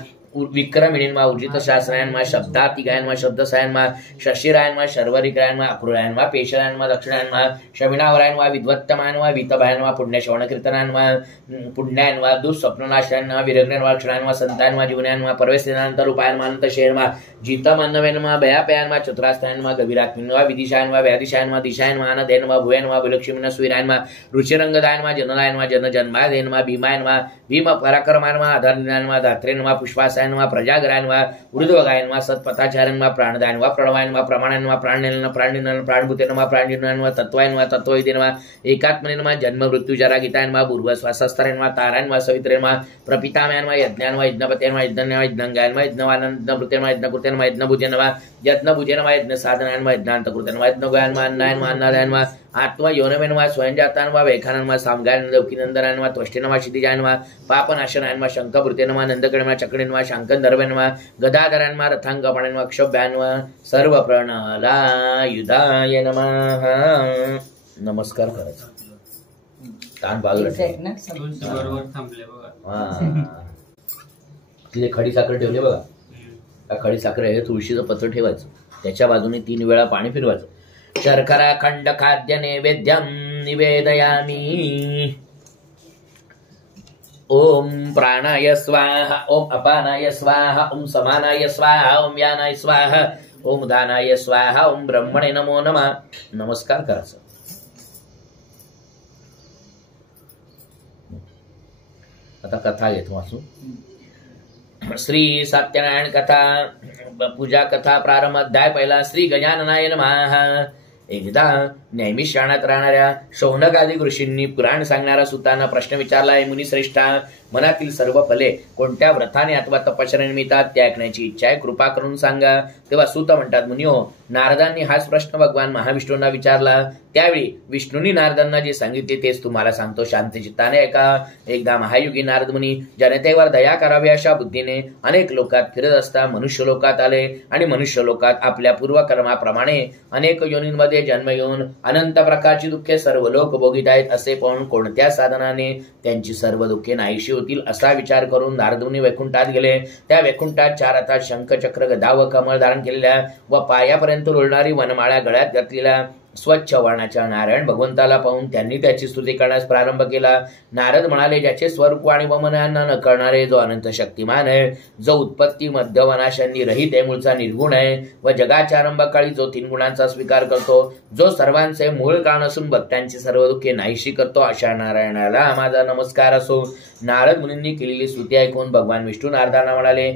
विक्रमिणीन वा उर्जित शास्त्रायन वा शब्दातिगायन वा शब्दसायन वा शशिरायन वा शर्वरिकरायन वा अक्रूरायन वा पेशरायन वा दक्षिणायन वा शमिनावरायन वा विद्वत्तमायन वा वितभायन वा पुण्यश्रवण कीर्तनायन वा पुण्यायन वा दुःस्वप्ननाशायन वा विरग्न वा क्षणायन वा संतायन वा जीवनायन वा परवेशनानंतर उपायन वा अनंतशेन वा जीतमन्नवेन वा भयापयान वा चतुरास्तायन वा गभीरात्मिन वा विदिशायन वा व्यादिशायन वा दिशायन वा अनदेन वा भुवन वा विलक्षिमिन सुवीरायन वा रुचिरंगदायन वा जनलायन वा जनजन्मादेन वा भीमायन वा भीम पराक्रमायन वा आधारनिनायन वा धात्रेन वा पुष्पासायन वा प्रजागरायन वा ऊर्ध्वगायन वा सत्पथाचार्यन वा प्राणदायन वा प्रणवायन वा प्रमाणन वा प्राणनेन प्राणिनन प्राणभूतेन वा प्राणिनन वा तत्वायन वा तत्वविदेन वा एकात्मनेन वा जन्म मृत्यू जरा गीतायन वा पूर्वश्वासस्तरेन वा तारायन वा सवित्रेन वा प्रपितामयन वा यज्ञान वा यज्ञपतेन वा यज्ञन वा यज्ञंगायन वा यज्ञवानंदभृतेन वा यज्ञकृतेन वा यज्ञभुजेन वा यज्ञभुजेन वा यज्ञसाधनायन वा यज्ञान्तकृतेन वा यज्ञगायन वा अन्नायन वा अन्नादायन वा आत्मा योनवेन वा स्वयंजातान वा वैखानन वा सामगायन दौकिनंदरायन वा त्वष्टेन वा क्षितिजायन वा पापनाशनायन वा शंखभृतेन वा नंदकण वा चक्रेन वा शांकंदर्वेन वा गदाधरायन वा रथांगपणेन वा क्षोभ्यान वा सर्व प्रणलायुधाय नमः. नमस्कार करायचा. ताण बाजूला ठेवा. बरोबर थांबले बघा. तिथे खडी साखर ठेवली बघा. खडी साखर हे तुळशीचं पत्र ठेवायचं, त्याच्या बाजूने 3 वेळा पाणी फिरवायचं. शर्करा खंड खाद्य नैवेद्यम निवेदयामी. ओम प्राणाय स्वाहा, ओम अपानाय स्वाहा, ओम समानाय स्वाहा, ओम यानाय स्वाहा, ओम दानाय स्वाहा, ओम ब्रह्मणे नमो नमः. नमस्कार करायचं. आता कथा घेतो वाचू. श्री सत्यनारायण कथा पूजा कथा प्रारंभ. अध्याय पहिला. श्री गजाननाय नमः. एकदा नैमिषारण्यात राहणाऱ्या शौनकादी ऋषींनी पुराण सांगणारा सुतांना प्रश्न विचारलाय. मुनिश्रेष्ठा, मनातील सर्व फले कोणत्या व्रताने अथवा तपश्चर्याने मिळतात ते ऐकण्याची इच्छा आहे, कृपा करून सांगा. तेव्हा सूत म्हणतात, मुनियो, नारदांनी हाच प्रश्न भगवान महाविष्णूंना विचारला. त्यावेळी विष्णूंनी नारदांना जे सांगितले तेच तुम्हाला सांगतो, शांत चित्ताने ऐका. एकदा महायुगी नारद मुनी जनतेवर दया करावी अशा बुद्धीने अनेक लोकात फिरत असता मनुष्य लोकात आले आणि मनुष्य लोकात आपल्या पूर्वकर्माप्रमाणे अनेक योनींमध्ये जन्म येऊन अनंत प्रकारची दुःखे सर्व लोक भोगीत आहेत असे पाहून कोणत्या साधनाने त्यांची सर्व दुःखे नाहीशी होतील असा विचार करून नारद मुनी वैकुंठात गेले. त्या वैकुंठात 4 हातात शंख, चक्र, गदा व कमळ धारण केलेल्या व पायापर्यंत लोळणारी वनमाळा गळ्यात घातलेल्या स्वच्छ वर्णाच्या नारायण भगवंताला पाहून त्यांनी त्याची स्तुती करण्यास प्रारंभ केला. नारद म्हणाले, ज्याचे स्वरूप आणि वमनांना न करणारे, जो अनंत शक्तिमान आहे, जो उत्पत्ती मध्य वनाशांनी रहित आहे, मूळचा निर्गुण आहे व जगाच्या आरंभकाळी जो 3 गुणांचा स्वीकार करतो, जो सर्वांचे मूळ कारण असून भक्तांची सर्व दुःखे नाहीशी करतो, अशा नारायणाला माझा नमस्कार असो. नारद मुनींनी केलेली स्तुती ऐकून भगवान विष्णू नारदांना म्हणाले,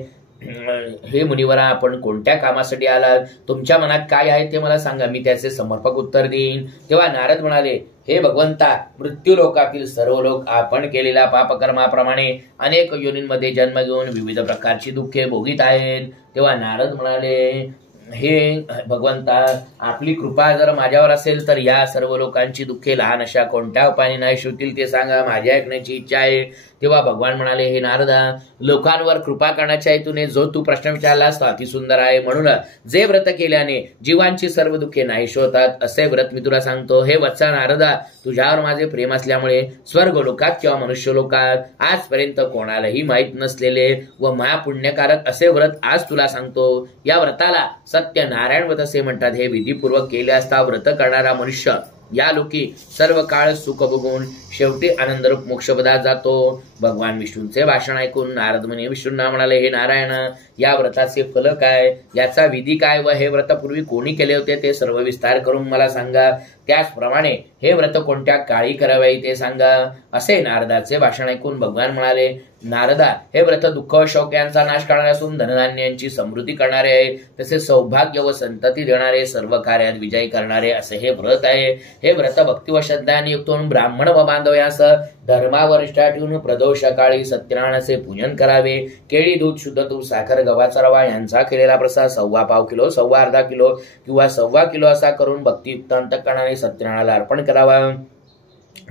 हे मुनिवरा, आपण कोणत्या कामासाठी आलात? तुमच्या मनात काय आहे ते मला सांगा, मी त्याचे समर्पक उत्तर देईन. तेव्हा नारद म्हणाले, हे भगवंता, मृत्यू लोकातील सर्व लोक आपण केलेल्या पापकर्माप्रमाणे अनेक योनींमध्ये जन्म घेऊन विविध प्रकारची दुःखे भोगीत आहेत. तेव्हा नारद म्हणाले, हे भगवंता, आपली कृपा जर माझ्यावर असेल तर या सर्व लोकांची दुःखे लहान अशा कोणत्या उपायाने नाहीशी होतील ते सांगा, माझी ऐकण्याची इच्छा आहे. तेव्हा भगवान म्हणाले, हे नारदा, लोकांवर कृपा करण्याच्या हेतूने जो तू प्रश्न विचारलास तो अतिसुंदर आहे. म्हणून जे व्रत केल्याने जीवांची सर्व दुःखे नाहीशी होतात असे व्रत मी तुला सांगतो. हे वत्सा नारदा, तुझ्यावर माझे प्रेम असल्यामुळे स्वर्ग लोकात किंवा मनुष्य लोकात आजपर्यंत कोणालाही माहीत नसलेले व महापुण्यकारक असे व्रत आज तुला सांगतो. या व्रताला सत्य नारायण व्रत असे म्हणतात. हे विधीपूर्वक केले असता व्रत करणारा मनुष्य या लोकी सर्व काळ सुख भोगून शेवटी आनंदरूप मोक्षपदात जातो. भगवान विष्णूंचे भाषण ऐकून नारद मुनी विष्णूंना म्हणाले, हे नारायण, या व्रताचे फल काय, याचा विधी काय व हे व्रत पूर्वी कोणी केले होते ते सर्व विस्तार करून मला सांगा. त्याचप्रमाणे हे व्रत कोणत्या काळी करावे ते सांगा. असे नारदाचे भाषण ऐकून भगवान म्हणाले, नारदा, हे व्रत दुःख शोक यांचा नाश करणारे असून धनधान्यांची समृद्धी करणारे आहे, तसेच सौभाग्य व संतती देणारे, सर्व कार्यात विजयी करणारे असे हे व्रत आहे. हे व्रत भक्ती व श्रद्धाने युक्त होऊन ब्राह्मण व बांधव यासह धर्मावरिष्ठा ठेवून प्रदोष काळी सत्यनारायणाचे पूजन करावे. केळी, दूध, शुद्ध तूप, साखर, गव्हाचा रवा यांचा केलेला प्रसाद 1.25 पाव किलो, 1.25 किलो किंवा 1.25 किलो असा करून भक्तियुक्त अंतःकरणाने सत्यनारायणाला अर्पण करावा.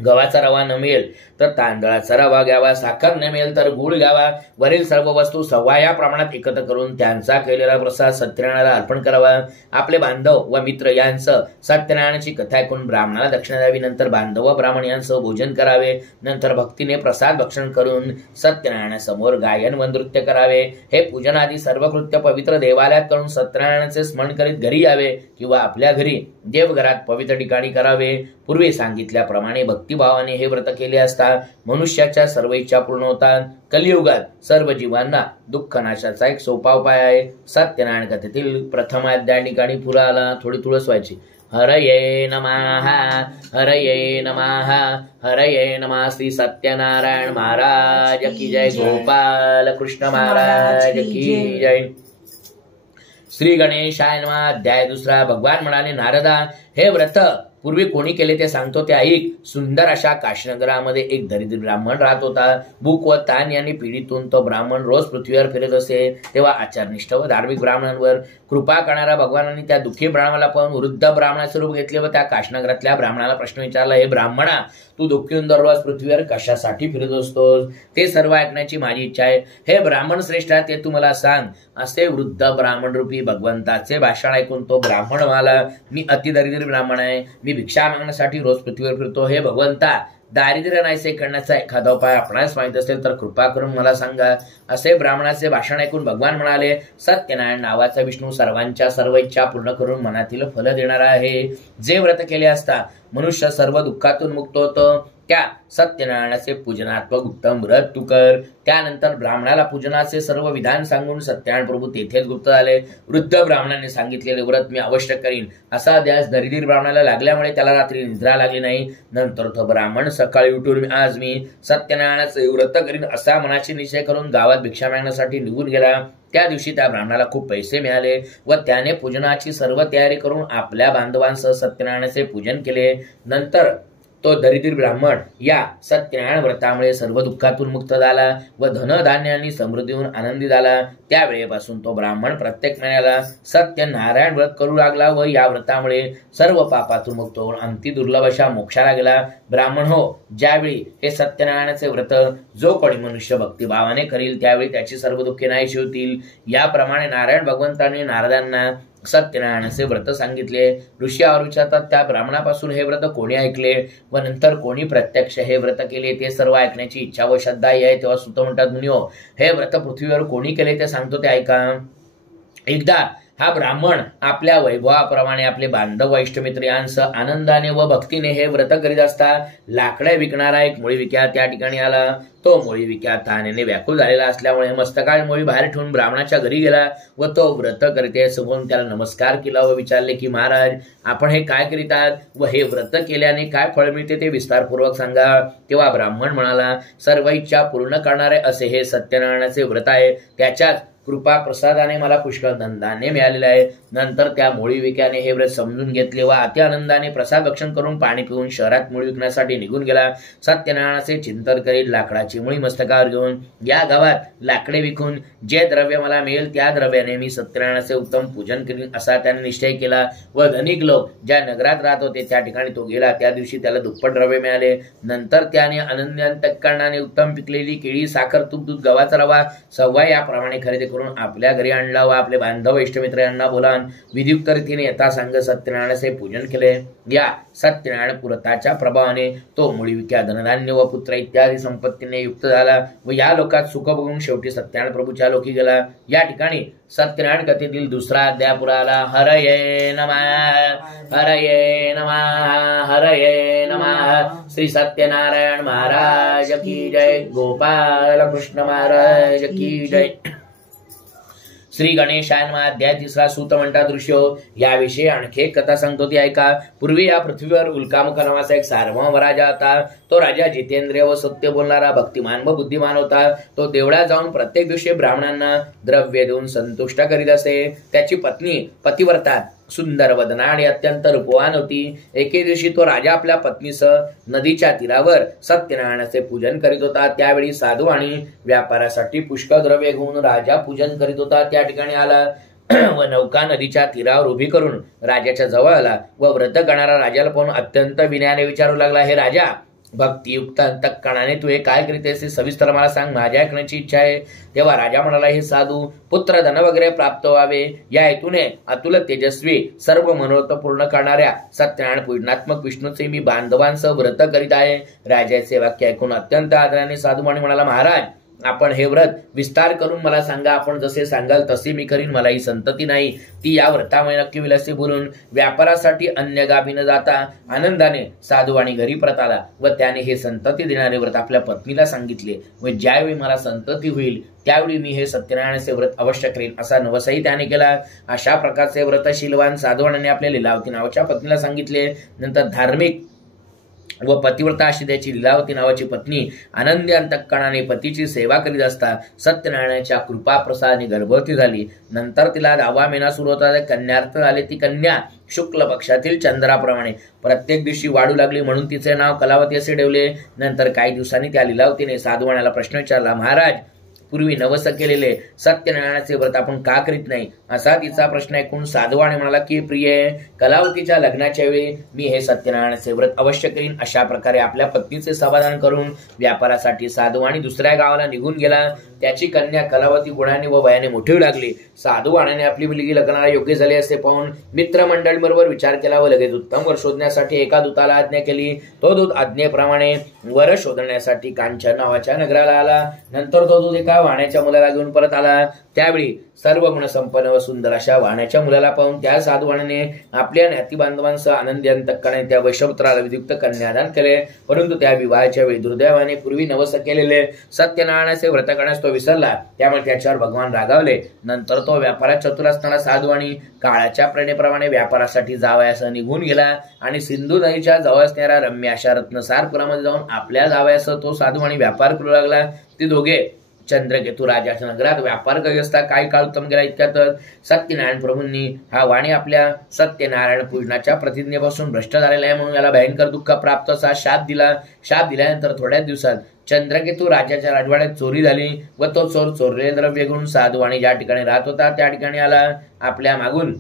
गव्हाचा रवा न मिळेल तर तांदळाचा रवा घ्यावा, साखर न मिळेल तर गुळ घ्यावा. वरील सर्व वस्तू 1.25 या प्रमाणात एकत्र करून त्यांचा केलेला प्रसाद सत्यनारायणाला अर्पण करावा. आपले बांधव व मित्र यांचं सत्यनारायणाची कथा ऐकून ब्राह्मणाला दक्षिणा द्यावी. नंतर बांधव व ब्राह्मण यांसह भोजन करावे. नंतर भक्तीने प्रसाद भक्षण करून सत्यनारायणासमोर गायन व नृत्य करावे. हे पूजन आदी सर्व कृत्य पवित्र देवालयात करून सत्यनारायणाचे स्मरण करीत घरी यावे किंवा आपल्या घरी देवघरात पवित्र ठिकाणी करावे. पूर्वी सांगितल्याप्रमाणे भक्तिभावाने हे व्रत केले असता मनुष्याच्या सर्व इच्छा पूर्ण होतात. कलियुगात सर्व जीवांना दुःख नाशाचा एक सोपा उपाय आहे. सत्यनारायण कथेतील प्रथम अध्याय ठिकाणी पुरा आला. थोडी तुळस व्हायची. हरये नमः, हरये नमः, हरये नमः. श्री सत्यनारायण महाराज की जय. गोपाल कृष्ण महाराज की जय. श्री गणेशाय नमः. अध्याय 2. भगवान म्हणाले, नारदा, हे व्रत पूर्वी कोणी केले ते सांगतो ते ऐक. सुंदर अशा काशीनगरामध्ये एक दरिद्र ब्राह्मण राहत होता. भूक व ताण यांनी पीडितून तो ब्राह्मण रोज पृथ्वीवर फिरत असे. तेव्हा आचारनिष्ठ व धार्मिक ब्राह्मणांवर कृपा करणाऱ्या भगवानांनी त्या दुःखी ब्राह्मणाला पाहून वृद्ध ब्राह्मणाचे रूप घेतले व त्या काशीनगरातल्या ब्राह्मणाला प्रश्न विचारला, हे ब्राह्मणा, तू दुःखी होऊन दररोज पृथ्वीवर कशासाठी फिरत असतोस? ते सर्व ऐकण्याची माझी इच्छा आहे. हे ब्राह्मण श्रेष्ठ, ते तू मला सांग. असे वृद्ध ब्राह्मण रूपी भगवंताचे भाषण ऐकून तो ब्राह्मण म्हणाला, मी अतिदरिद्र ब्राह्मण आहे. मी भिक्षा मागण्यासाठी रोज पृथ्वीवर फिरतो. हे भगवंता, दारिद्र्य नाहीसे करण्याचा एखादा उपाय आपणास माहित असेल तर कृपा करून मला सांगा. असे ब्राह्मणाचे भाषण ऐकून भगवान म्हणाले, सत्यनारायण नावाचा विष्णू सर्वांच्या सर्व इच्छा पूर्ण करून मनातील फल देणारा आहे. जे व्रत केले असता मनुष्य सर्व दुःखातून मुक्त होतो, त्या सत्यनारायणाचे पूजनात्मक उत्तम व्रत तू कर. त्यानंतर ब्राह्मणाला पूजनाचे सर्व विधान सांगून सत्यनारायण प्रभू तेथेच गुप्त झाले. वृद्ध ब्राह्मणाने सांगितलेले व्रत मी अवश्य करीन असा ध्यास दरिद्र ब्राह्मणाला लागल्यामुळे त्याला रात्री निद्रा लागली नाही. नंतर तो ब्राह्मण सकाळी उठून आज मी सत्यनारायणाचे व्रत करीन असा मनाची निश्चय करून गावात भिक्षा मागण्यासाठी निघून गेला. त्या दिवशी त्या ब्राह्मणाला खूप पैसे मिळाले व त्याने पूजनाची सर्व तयारी करून आपल्या बांधवांसह सत्यनारायणाचे पूजन केले. नंतर तो दरिद्र ब्राह्मण या सत्यनारायण व्रतामुळे सर्व दुःखातून मुक्त झाला व धनधान्यांनी समृद्धीहून आनंदी झाला. त्यावेळेपासून तो ब्राह्मण प्रत्येक महिन्याला सत्यनारायण व्रत करू लागला व या व्रतामुळे सर्व पापातून मुक्त होऊन अंती दुर्लभ अशा मोक्षाला गेला. ब्राह्मण हो, ज्यावेळी हे सत्यनारायणाचे व्रत जो कोणी मनुष्य भक्तिभावाने करील त्यावेळी त्याची सर्व दुःखे नाहीशी होतील. याप्रमाणे नारायण भगवंतांनी नारदांना सत्यनारायणाचे व्रत सांगितले. ऋषी यावर विचारतात, त्या ब्राह्मणापासून हे व्रत कोणी ऐकले व नंतर कोणी प्रत्यक्ष हे व्रत केले ते सर्व ऐकण्याची इच्छा व श्रद्धा आहे. तेव्हा सुत म्हणतात, मुनिओ, हे व्रत पृथ्वीवर कोणी केले ते सांगतो ते ऐका. एकदा हा ब्राह्मण आपल्या वैभवाप्रमाणे आपले बांधव व इष्टमित्र यांसह आनंदाने व भक्तीने हे व्रत करीत असता लाकडे विकणारा एक मुळी विक्या त्या ठिकाणी आला. तो मुळी विक्या तानेने व्याकुळ झालेला असल्यामुळे मस्तकाळ मुळी बाहेर ठेवून ब्राह्मणाच्या घरी गेला व तो व्रत करीते समोरून त्याला नमस्कार केला व विचारले की, महाराज, आपण हे काय करीत आहात व हे व्रत केल्याने काय फळ मिळते ते विस्तारपूर्वक सांगा. तेव्हा ब्राह्मण म्हणाला, सर्व इच्छा पूर्ण करणारे असे हे सत्यनारायणाचे व्रत आहे. त्याच्याच कृपा प्रसादाने मला पुष्कळ धनधान्य मिळालेले आहे. नंतर त्या मुळी विक्याने हे व्रत समजून घेतले व अति आनंदाने प्रसाद भक्षण करून पाणी पिऊन शहरात मुळी विकण्यासाठी निघून गेला. सत्यनारायणाचे चिंतन करीत लाकडाची मुळी मस्तकावर घेऊन या गावात लाकडे विकून जे द्रव्य मला मिळेल त्या द्रव्याने मी सत्यनारायणाचे उत्तम पूजन करीन असा त्याने निश्चय केला. व धनिक लोक ज्या नगरात राहत होते त्या ठिकाणी तो गेला. त्या दिवशी त्याला दुप्पट द्रव्य मिळाले. नंतर त्याने आनंदी अंतःकरणाने उत्तम पिकलेली केळी, साखर, तूप, दूध, गव्हाचा रवा 1.25 याप्रमाणे खरेदी करून आपल्या घरी आणला व आपले बांधव इष्टमित्र यांना बोलावून विधियुक्त रीतीने यथासांग सत्यनारायणाचे पूजन केले. या सत्यनारायण पुरताच्या प्रभावाने तो मुळी विक्या धनधान्य व पुत्र इत्यादी संपत्तीने युक्त झाला व या लोकात सुख बघून शेवटी सत्यनारायण प्रभूच्या लोकी गेला. या ठिकाणी सत्यनारायण कथेतील 2रा अध्याय पुरा आला. हरये नमः, हरये नमः, हरये नमः. श्री सत्यनारायण महाराज की जय. गोपाल कृष्ण महाराज की जय. श्री गणेशाय नमः. अध्याय 3 सूत म्हणतात दृश्य. याविषयी आणखी एक कथा सांगतो ती ऐका. पूर्वी या पृथ्वीवर उल्कामुख नावाचा एक सार्वभौम राजा होता. तो राजा जितेंद्रिय व सत्य बोलणारा, भक्तिमान व बुद्धिमान होता. तो देवळात जाऊन प्रत्येक दिवशी ब्राह्मणांना द्रव्य देऊन संतुष्ट करीत असे. त्याची पत्नी पतिव्रता, सुंदर वदना आणि अत्यंत रूपवान होती. एके दिवशी तो राजा आपल्या पत्नीसह नदीच्या तीरावर सत्यनारायणाचे पूजन करीत होता. त्यावेळी साधू आणि व्यापारासाठी पुष्कळ द्रव्य घेऊन राजा पूजन करीत होता त्या ठिकाणी आला व नौका नदीच्या तीरावर उभी करून राजाच्या जवळ आला व व्रत करणारा राजाला पाहून अत्यंत विनयाने विचारू लागला, हे राजा, भक्तियुक्त अंतःकरणाने तू हे काय करीतेस, सविस्तर मला सांग, माझ्या ऐकण्याची इच्छा आहे. तेव्हा राजा म्हणाला, हे साधू, पुत्र धन वगैरे प्राप्त व्हावे या हेतूने अतुल तेजस्वी सर्व मनोरथ पूर्ण करणाऱ्या सत्यनारायण पूजनात्मक विष्णूचे मी बांधवांसह व्रत करीत आहे. राजाचे वाक्य ऐकून अत्यंत आदराने साधू म्हणाला, महाराज, आपण हे व्रत विस्तार करून मला सांगा. आपण जसे सांगाल तसे मी करीन. मला ही संतती नाही, ती या व्रतामुळे नक्की होईल असे बोलून व्यापारासाठी अन्य गावी न जाता आनंदाने साधू आणि घरी परत आला व त्याने हे संतती देणारे व्रत आपल्या पत्नीला सांगितले व ज्यावेळी मला संतती होईल त्यावेळी मी हे सत्यनारायणाचे व्रत अवश्य करेन असा नवसही त्याने केला. अशा प्रकारचे व्रतशीलवान साधूवाने आपल्या लीलावती नावाच्या पत्नीला सांगितले. नंतर धार्मिक व पतिव्रता अशी त्याची लीलावती नावाची पत्नी आनंदी अंतःकरणाने पतीची सेवा करीत असता सत्यनारायणाच्या कृपा प्रसादाने गर्भवती झाली. नंतर तिला 10वा महिना सुरू होता. कन्यार्थ झाले. ती कन्या शुक्ल पक्षातील चंद्राप्रमाणे प्रत्येक दिवशी वाढू लागली म्हणून तिचे नाव कलावती असे ठेवले. नंतर काही दिवसांनी त्या लीलावतीने साधूवाण्याला प्रश्न विचारला, महाराज, पूर्वी नवस केलेले सत्यनारायणाचे व्रत आपण का करीत नाही असा तिचा प्रश्न ऐकून साधूवाने म्हणाला की प्रिय, कलावतीच्या लग्नाच्या वेळी मी हे सत्यनारायणाचे व्रत अवश्य करीन. अशा प्रकारे आपल्या पत्नीचे समाधान करून व्यापारासाठी साधूवाणी दुसऱ्या गावाला निघून गेला. त्याची कन्या कलावती गुणाने व वयाने मोठी लागली. साधूवाण्याने आपली मुलगी लग्नाला योग्य झाली असे पाहून मित्रमंडळीबरोबर विचार केला व लगेच उत्तम वर शोधण्यासाठी एका दूताला आज्ञा केली. तो दूत आज्ञेप्रमाणे वर शोधण्यासाठी कांचन नावाच्या नगराला आला. नंतर तो दूत एका वाण्याच्या मुलाला घेऊन परत आला. त्यावेळी सर्व गुणसंपन्न व सुंदर अशा वाण्याच्या मुलाला पाहून त्या साधूवाण्याने आपल्या नाती बांधवांसह आनंदी अंतःकरणाने त्या वैशपुत्राला विद्युक्त कन्यादान केले. परंतु त्या विवाहाच्या वेळी दुर्दैवाने पूर्वी नवस केलेले सत्यनारायणाचे व्रत करण्यास तो विसरला. त्यामुळे त्याच्यावर भगवान रागावले. नंतर तो व्यापारात चतुर असताना साधूवाणी काळाच्या प्रेरणेप्रमाणे व्यापारासाठी जावयासह निघून गेला आणि सिंधू नदीच्या जवळ असणाऱ्या रम्य अशा रत्नसारपुरामध्ये जाऊन आपल्या जावयासह तो साधूवाणी व्यापार करू लागला. ते दोघे चंद्रकेतू राजाच्या नगरात व्यापार करीत असता काही काळ उत्तम गेला. इतक्यातच सत्यनारायण प्रभूंनी हा वाणी आपल्या सत्यनारायण पूजनाच्या प्रतिज्ञेपासून भ्रष्ट झालेला आहे म्हणून याला भयंकर दुःख प्राप्त असा शाप दिला. शाप दिल्यानंतर थोड्याच दिवसात चंद्रकेतू राजाच्या राजवाड्यात चोरी झाली व तो चोर चोरलेले द्रव्य घेऊन साधूवाणी ज्या ठिकाणी राहत होता त्या ठिकाणी आला. आपल्या मागून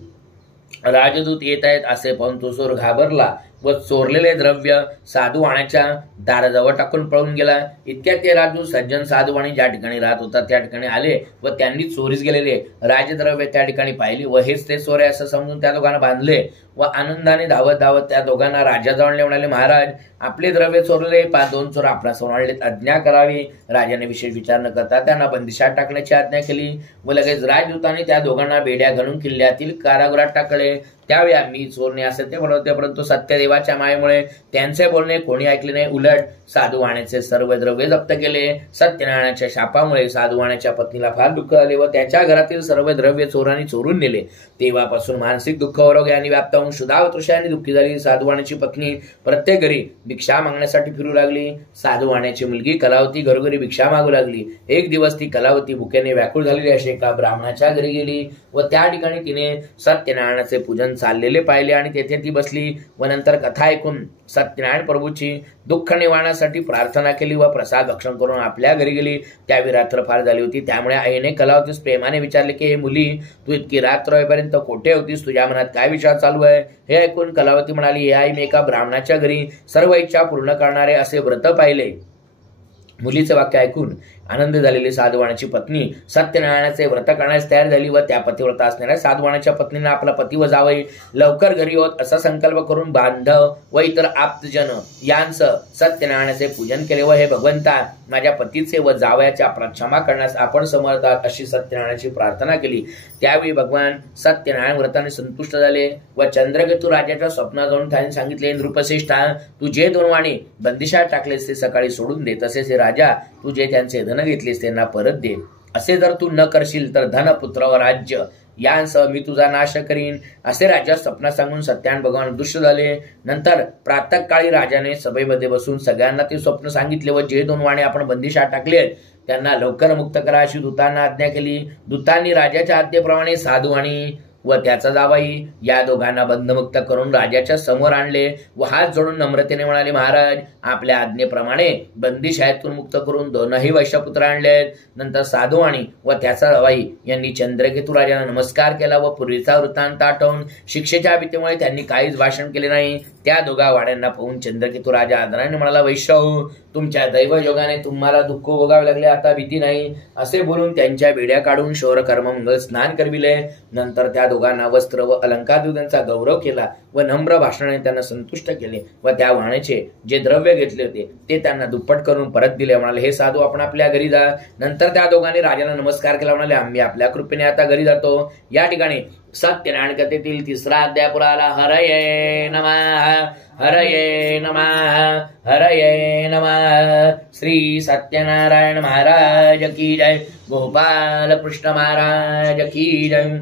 राजदूत येत आहेत असे पाहून तो चोर घाबरला व चोरलेले द्रव्य साधूवाण्याच्या दाराजवळ टाकून पळून गेला. इतक्यात ते राजदूत सज्जन साधूवाणी ज्या ठिकाणी राहत होता त्या ठिकाणी आले व त्यांनी चोरीस गेलेले राजद्रव्य त्या ठिकाणी पाहिली व हेच ते चोर आहे असं समजून त्या दोघांना बांधले व आनंदाने धावत धावत त्या दोघांना राजाजवळ म्हणाले, महाराज, आपले द्रव्य चोरले, 5-2 चोर आपणासमोर आणले, आज्ञा करावी. राजाने विशेष विचार न करता त्यांना बंदिशात टाकण्याची आज्ञा केली व लगेच राजदूतांनी त्या दोघांना बेड्या घालून किल्ल्यातील कारागृहात टाकले. त्यावेळी आम्ही चोरणे असे ते म्हणत होते, परंतु सत्यदेवाच्या मायेमुळे त्यांचे बोलणे कोणी ऐकले नाही. उलट साधूवाण्याचे सर्व द्रव्य जप्त केले. सत्यनारायणाच्या शापामुळे साधूवाण्याच्या पत्नीला फार दुःख झाले व त्याच्या घरातील सर्व द्रव्य चोरांनी चोरून नेले. तेव्हापासून मानसिक दुःख वरोग्याने व्याप्त होऊन शुद्धा व तृषाने दुःखी झाली. साधूवाण्याची पत्नी प्रत्येक घरी भिक्षा मागण्यासाठी फिरू लागली. साधूवाण्याची मुलगी कलावती घरोघरी भिक्षा मागू लागली. एक दिवस ती कलावती भुकेने व्याकुळ झालेली अशी एका ब्राह्मणाच्या घरी गेली व त्या ठिकाणी तिने सत्यनारायणाचे पूजन चाललेले पाहिले आणि तेथे ती बसली व नंतर कथा ऐकून सत्यनारायण प्रभूची दुःख निवारणासाठी प्रार्थना केली व प्रसाद भक्षण करून आपल्या घरी गेली. त्यावेळी रात्र फार झाली होती. त्यामुळे आईने कलावतीस प्रेमाने विचारले की, हे मुली, तू इतकी रात्र होईपर्यंत कोठे होतीस? तुझ्या मनात काय विचार चालू आहे? हे ऐकून कलावती म्हणाली, हे आई, मी एका ब्राह्मणाच्या घरी सर्व इच्छा पूर्ण करणारे असे व्रत पाहिले. मुलीचे वाक्य ऐकून आनंद झालेली साधूवाण्याची पत्नी सत्यनारायणाचे व्रत करण्यास तयार झाली व त्या पतिव्रता असणाऱ्या साधूवाण्याच्या पत्नीने आपला पती व जावई लवकर घरी होत असा संकल्प करून बांधव व इतर आप्तजन यांसह सत्यनारायणाचे पूजन केले व हे भगवंता, माझ्या पतीचे व जावयाच्या क्षमा करण्यास आपण समर्थ आहात अशी सत्यनारायणाची प्रार्थना केली. त्यावेळी भगवान सत्यनारायण व्रताने संतुष्ट झाले व चंद्रकेतू राजाच्या स्वप्नात जाऊन त्याने सांगितले, नृपश्रेष्ठा, तू जे 2 वाणी बंदिशात टाकलेस ते सकाळी सोडून दे. तसेच हे राजा, तू जे त्यांचे धन घेतलेस त्यांना परत दे. असे जर तू न करशील तर धन पुत्र व राज्य यांसह मी तुझा नाश करीन, असे राजा स्वप्नात सांगून सत्यान भगवान अदृश्य झाले. नंतर प्रातःकाळी राजाने सभेमध्ये बसून सगळ्यांना ते स्वप्न सांगितले व जे 2 वाणे आपण बंदिशात टाकले त्यांना लवकर मुक्त करा अशी दूतांना आज्ञा केली. दूतांनी राजाच्या आज्ञेप्रमाणे साधू आणि व त्याचा जावाई या दोघांना बंधमुक्त करून राजाच्या समोर आणले व हात जोडून नम्रतेने म्हणाले, महाराज आपल्या आज्ञेप्रमाणे बंदिशातून मुक्त करून 2ही वैश्यपुत्र आणले. नंतर साधू आणि व त्याचा जावाई यांनी चंद्रकेतू राजाला नमस्कार केला व पूर्वीचा वृत्तांत आठवून शिक्षेच्या भीतीमुळे त्यांनी काहीच भाषण केले नाही. त्या दोघा वाड्यांना पाहून चंद्रकेतू राजा आदराने म्हणाला, वैश्य तुमच्या दैवयोगाने तुम्हाला दुःख भोगावे लागले, आता भीती नाही, असे बोलून त्यांच्या बेड्या काढून शौर कर्म मंगल स्नान करविले. नंतर त्या दोघांना वस्त्र व अलंकार देऊन त्यांचा गौरव केला व नम्र भाषणाने त्यांना संतुष्ट केले व त्या वाहनाचे जे द्रव्य घेतले होते ते त्यांना दुप्पट करून परत दिले. म्हणाले, हे साधू आपण आपल्या घरी जा. नंतर त्या दोघांनी राजाला नमस्कार केला, म्हणाले, आम्ही आपल्या कृपेने आता घरी जातो. या ठिकाणी सत्यनारायण कथेतील 3रा अध्याय पुराला. हरये नमः, हरये नमः, हरये नमः. श्री सत्यनारायण महाराज की जय, गोपाल कृष्ण महाराज की जय.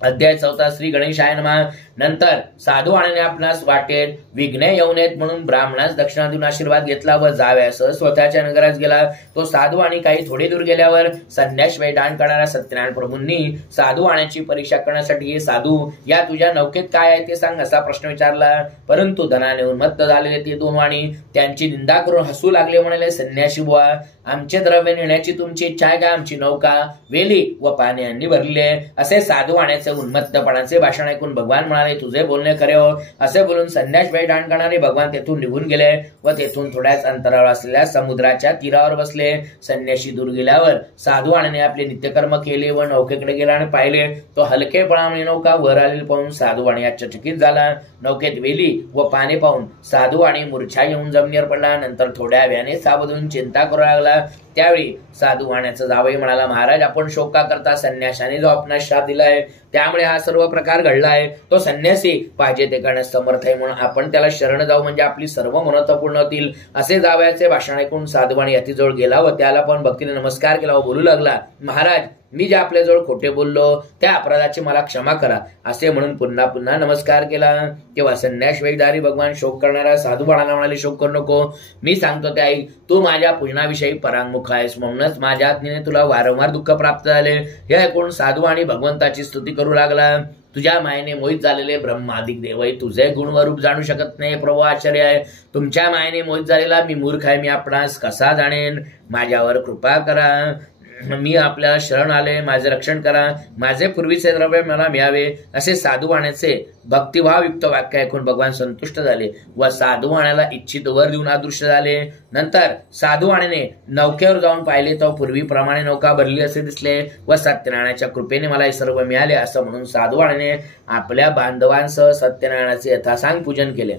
अध्याय 4 श्री गणेशाय नमः. नंतर साधू आणणे आपणास वाटेत विघ्ने येऊ नयेत म्हणून ब्राह्मणास दक्षिणा देऊन आशीर्वाद घेतला व जाव्यासह स्वतःच्या नगरात गेला. तो साधू आणि काही थोडे दूर गेल्यावर संन्यास वैदान करणाऱ्या सत्यनारायण प्रभूंनी साधू आणण्याची परीक्षा करण्यासाठी, हे साधू या तुझ्या नौकेत काय आहे ते सांग असा प्रश्न विचारला. परंतु धनाने उन्मत्त झालेले ते 2 वाणी त्यांची निंदा करून हसू लागले. म्हणाले, संन्यासी बुवा आमचे द्रव्य नेण्याची तुमची इच्छा आहे का? आमची नौका वेली व पाण्याने भरले. असे साधू आणण्याचे उन्मत्तपणाचे भाषण ऐकून भगवान म्हणाले, तुझे बोलणे खरे हो. असे बोलून संन्यास वैदान करणारे भगवान तेथून निघून गेले व तेथून थोड्याच अंतरावर असलेल्या समुद्राच्या तीरावर बसले. संन्यासी दूर गेल्यावर साधू आणणे आपले नित्यकर्म केले व नौकेकडे गेला आणि पाहिले तो हलकेपणाने नौका वर आलेली पाहून साधू आणि आश्चर्यचकित झाला. नौकेत वेली व पाणी पाहून साधू आणि मूर्छा येऊन जमिनीवर पडला. नंतर थोड्या वेळाने सावधून चिंता करू लागला. त्यावेळी साधू वाण्याचा जावई म्हणाला, महाराज आपण शोक का करता? संन्यासाने जो आपणास शाप दिलाय त्यामुळे हा सर्व प्रकार घडलाय. तो संन्यासी पाहिजे ते करण्यास समर्थ आहे म्हणून आपण त्याला शरण जाऊ म्हणजे आपली सर्व मनोरथ पूर्ण होतील. असे जावयाचे भाषण ऐकून साधूवाणी यतीजवळ गेला व त्याला पण भक्तीने नमस्कार केला व बोलू लागला, महाराज मी जे आपल्याजवळ खोटे बोललो त्या अपराधाची मला क्षमा करा. असे म्हणून पुन्हा पुन्हा नमस्कार केला. तेव्हा संन्यास वेगधारी भगवान शोक करणारा साधू बाळाला म्हणाले, शोक करू नको, मी सांगतो ते ऐक. तू माझ्या पूजनाविषयी परांगमुख आहेस म्हणूनच माझ्या आज्ञेने तुला वारंवार दुःख प्राप्त झाले. हे ऐकून साधू आणि भगवंताची स्तुती करू लागला. तुझ्या मायेने मोहित झालेले ब्रह्मादिक देवही तुझे गुण व रूप जाणू शकत नाही. प्रभू आश्चर्य आहे. तुमच्या मायेने मोहित झालेला मी मूर्ख आहे. मी आपणास कसा जाणेन? माझ्यावर कृपा करा. मी आपल्याला शरण आले, माझे रक्षण करा, माझे पूर्वीचे द्रव्य मला मिळावे. असे साधू वाण्याचे भक्तिभावयुक्त वाक्य ऐकून भगवान संतुष्ट झाले व साधू वाण्याला इच्छित वर देऊन अदृश्य झाले. नंतर साधू वाण्याने नौकेवर जाऊन पाहिले तर पूर्वीप्रमाणे नौका भरली असे दिसले व सत्यनारायणाच्या कृपेने मला हे सर्व मिळाले असं म्हणून साधू वाण्याने आपल्या बांधवांसह सत्यनारायणाचे यथासांग पूजन केले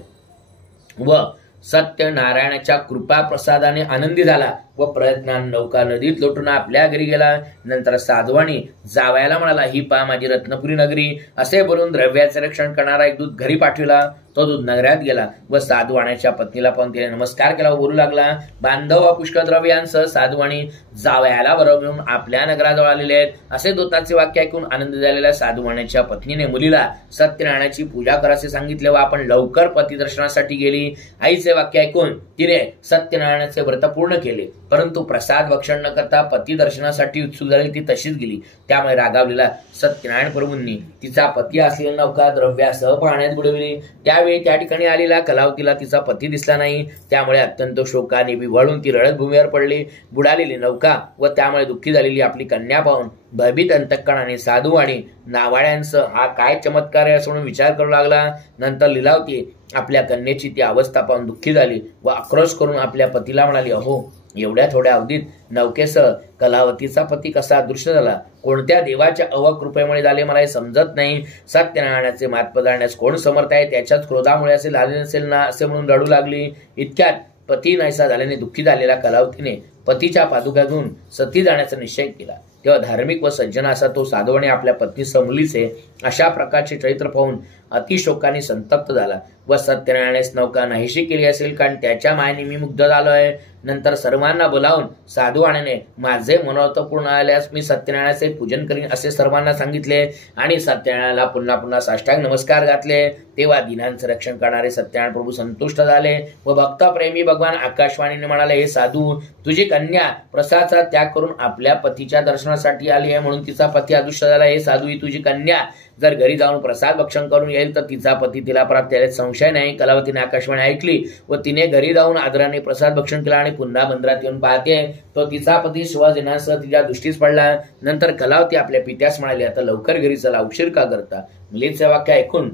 व सत्यनारायणाच्या कृपा प्रसादाने आनंदी झाला व प्रयत्नाने नौका नदीत लोटून आपल्या घरी गेला. नंतर साधवानी जावयाला म्हणाला, ही पहा माझी रत्नपुरी नगरी. असे बोलून द्रव्याचे रक्षण करणारा एक दूत घरी पाठविला. तो दूत नगरात गेला व साधुवाण्याच्या पत्नीला पण तिने नमस्कार केला व बोलू लागला, बांधव व पुष्कळ द्रव्यांसह साधुवाणी जावयाला बरोबर आपल्या नगराजवळ आलेले आहेत. असे दूताचे वाक्य ऐकून आनंद झालेल्या साधुवाण्याच्या पत्नीने मुलीला सत्यनारायणाची पूजा करायचे सांगितले व आपण लवकर पती दर्शनासाठी गेली. आईचे वाक्य ऐकून तिने सत्यनारायणाचे व्रत पूर्ण केले, परंतु प्रसाद भक्षण न करता पती दर्शनासाठी उत्सुक झाली. ती तशीच गेली. त्यामुळे रागावलेला सत्यनारायण प्रभूंनी तिचा पती असलेली नौका द्रव्यासह पाण्यात बुडविली. त्यावेळी त्या ठिकाणी आलेला कलावतीला तिचा पती दिसला नाही. त्यामुळे अत्यंत शोकाने विव्हळून ती रडत भूमीवर पडली. बुडालेली नौका व त्यामुळे दुःखी झालेली आपली कन्या पाहून भयभीत अंतःकरणाने साधू आणि नावाड्यांसह हा काय चमत्कार आहे असं म्हणून विचार करू लागला. नंतर लीलावती आपल्या कन्येची ती अवस्था पाहून दुःखी झाली व आक्रोश करून आपल्या पतीला म्हणाली, अहो एवढ्या थोड्या अवधीत नौकेसह कलावतीचा पती कसा अदृश्य झाला? कोणत्या देवाच्या अवकृपेमुळे झाले मला हे समजत नाही. सत्यनारायणाचे मातपद जाण्यास कोण समर्थ आहे? त्याच्याच क्रोधामुळे असे झाले नसेल ना असे म्हणून रडू लागली. इतक्यात पती नाहीसा झाल्याने दुःखी झालेल्या कलावतीने पतीच्या पादुका घेऊन सती जाण्याचा निश्चय केला. तेव्हा धार्मिक व सज्जन असा तो साधूने आपल्या पत्नीसह मुलीचे अशा प्रकारचे चरित्र पाहून अतिशोकाने संतप्त झाला व सत्यनारायणास नौका नाहीशी केली असेल कारण त्याच्या मायेने मी मुग्ध झालो आहे. नंतर सर्वांना बोलावून साधुवाण्याने माझे मनोरथ पूर्ण आल्यास मी सत्यनारायणाचे पूजन करीन असे सर्वांना सांगितले आणि सत्यनारायणाला पुन्हा पुन्हा साष्टांग नमस्कार घातले। तेव्हा दिनांचे रक्षण करणारे सत्यनारायण प्रभू संतुष्ट झाले व भक्तप्रेमी भगवान आकाशवाणीने म्हणाले, हे साधू, तुझी कन्या प्रसादाचा त्याग करून आपल्या पतीच्या दर्शनासाठी आली आहे म्हणून तिचा पती अदृश्य झाला। हे साधू, ही तुझी कन्या जर घरी जाऊन प्रसाद भक्षण करून येईल तर तिचा पती तिला प्राप्त यायला संशय नाही। कलावतीने आकाशवाणी ऐकली व तिने घरी जाऊन आदराने प्रसाद भक्षण केला आणि पुन्हा मंदिरात येऊन पाहते तो तिचा पती शिवाजीनासह तिच्या दृष्टीस पडला। नंतर कलावती आपल्या पित्यास म्हणाली, आता लवकर घरी चला, उशीर का करता? मुलीचे वाक्य ऐकून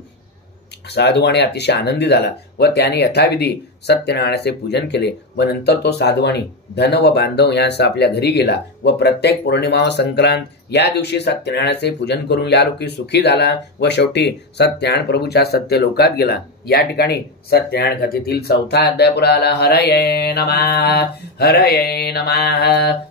साधुवाणी अतिशय आनंदी झाला व त्याने यथाविधी सत्यनारायणाचे पूजन केले व नंतर तो साधुवाणी धन व बांधव यांसह आपल्या घरी गेला व प्रत्येक पौर्णिमा व संक्रांत या दिवशी सत्यनारायणाचे पूजन करून या लोकी सुखी झाला व शेवटी सत्यनारायण प्रभूच्या सत्य लोकात गेला। या ठिकाणी सत्यनारायण कथेतील 4था अध्याय पुरा आला। हरये नमः, हरये नमः,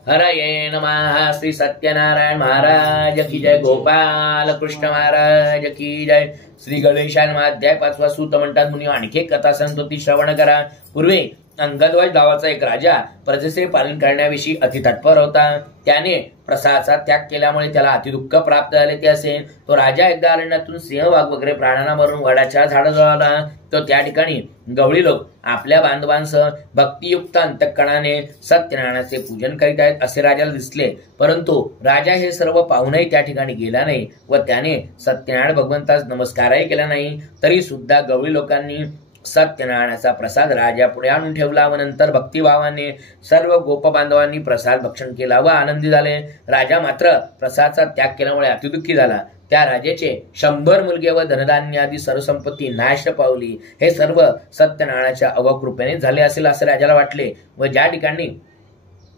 हरये नमः। श्री सत्यनारायण महाराज की जय, गोपाल कृष्ण महाराज की जय। श्री गणेशाय अध्याय 5 सूत म्हणतात, मुनी आणखी एक कथा सांगतो ती श्रवण करा। पूर्वी अंगदवज नावाचा एक राजा प्रजेचे पालन करण्याविषयी अतितत्पर होता। त्याने प्रसादाचा त्याग केल्यामुळे त्याला अतिदुःख प्राप्त झाले ते असे। तो राजा एकदा अरण्यातून सिंह, वाघ वगैरे प्राण्यांना मारून वडाच्या झाडाजवळ आला। तो त्या ठिकाणी गवळी लोक आपल्या बांधवांसह भक्तियुक्त अंतःकरणाने सत्यनारायणाचे पूजन करीत आहेत असे राजाला दिसले, परंतु राजा हे सर्व पाहूनही त्या ठिकाणी गेला नाही व त्याने सत्यनारायण भगवंतास नमस्कारही केला नाही। तरी सुद्धा गवळी लोकांनी सत्यनारायणाचा प्रसाद राजा पुढे आणून ठेवला व नंतर भक्तिभावाने सर्व गोप बांधवांनी प्रसाद भक्षण केला व आनंदी झाले। राजा मात्र प्रसादाचा त्याग केल्यामुळे अतिदुःखी झाला। त्या राजाचे 100 मुलगे व धनधान्य आदी सर्व संपत्ती नाश पावली। हे सर्व सत्यनारायणाच्या अवकृपेने झाले असेल असे राजाला वाटले व ज्या ठिकाणी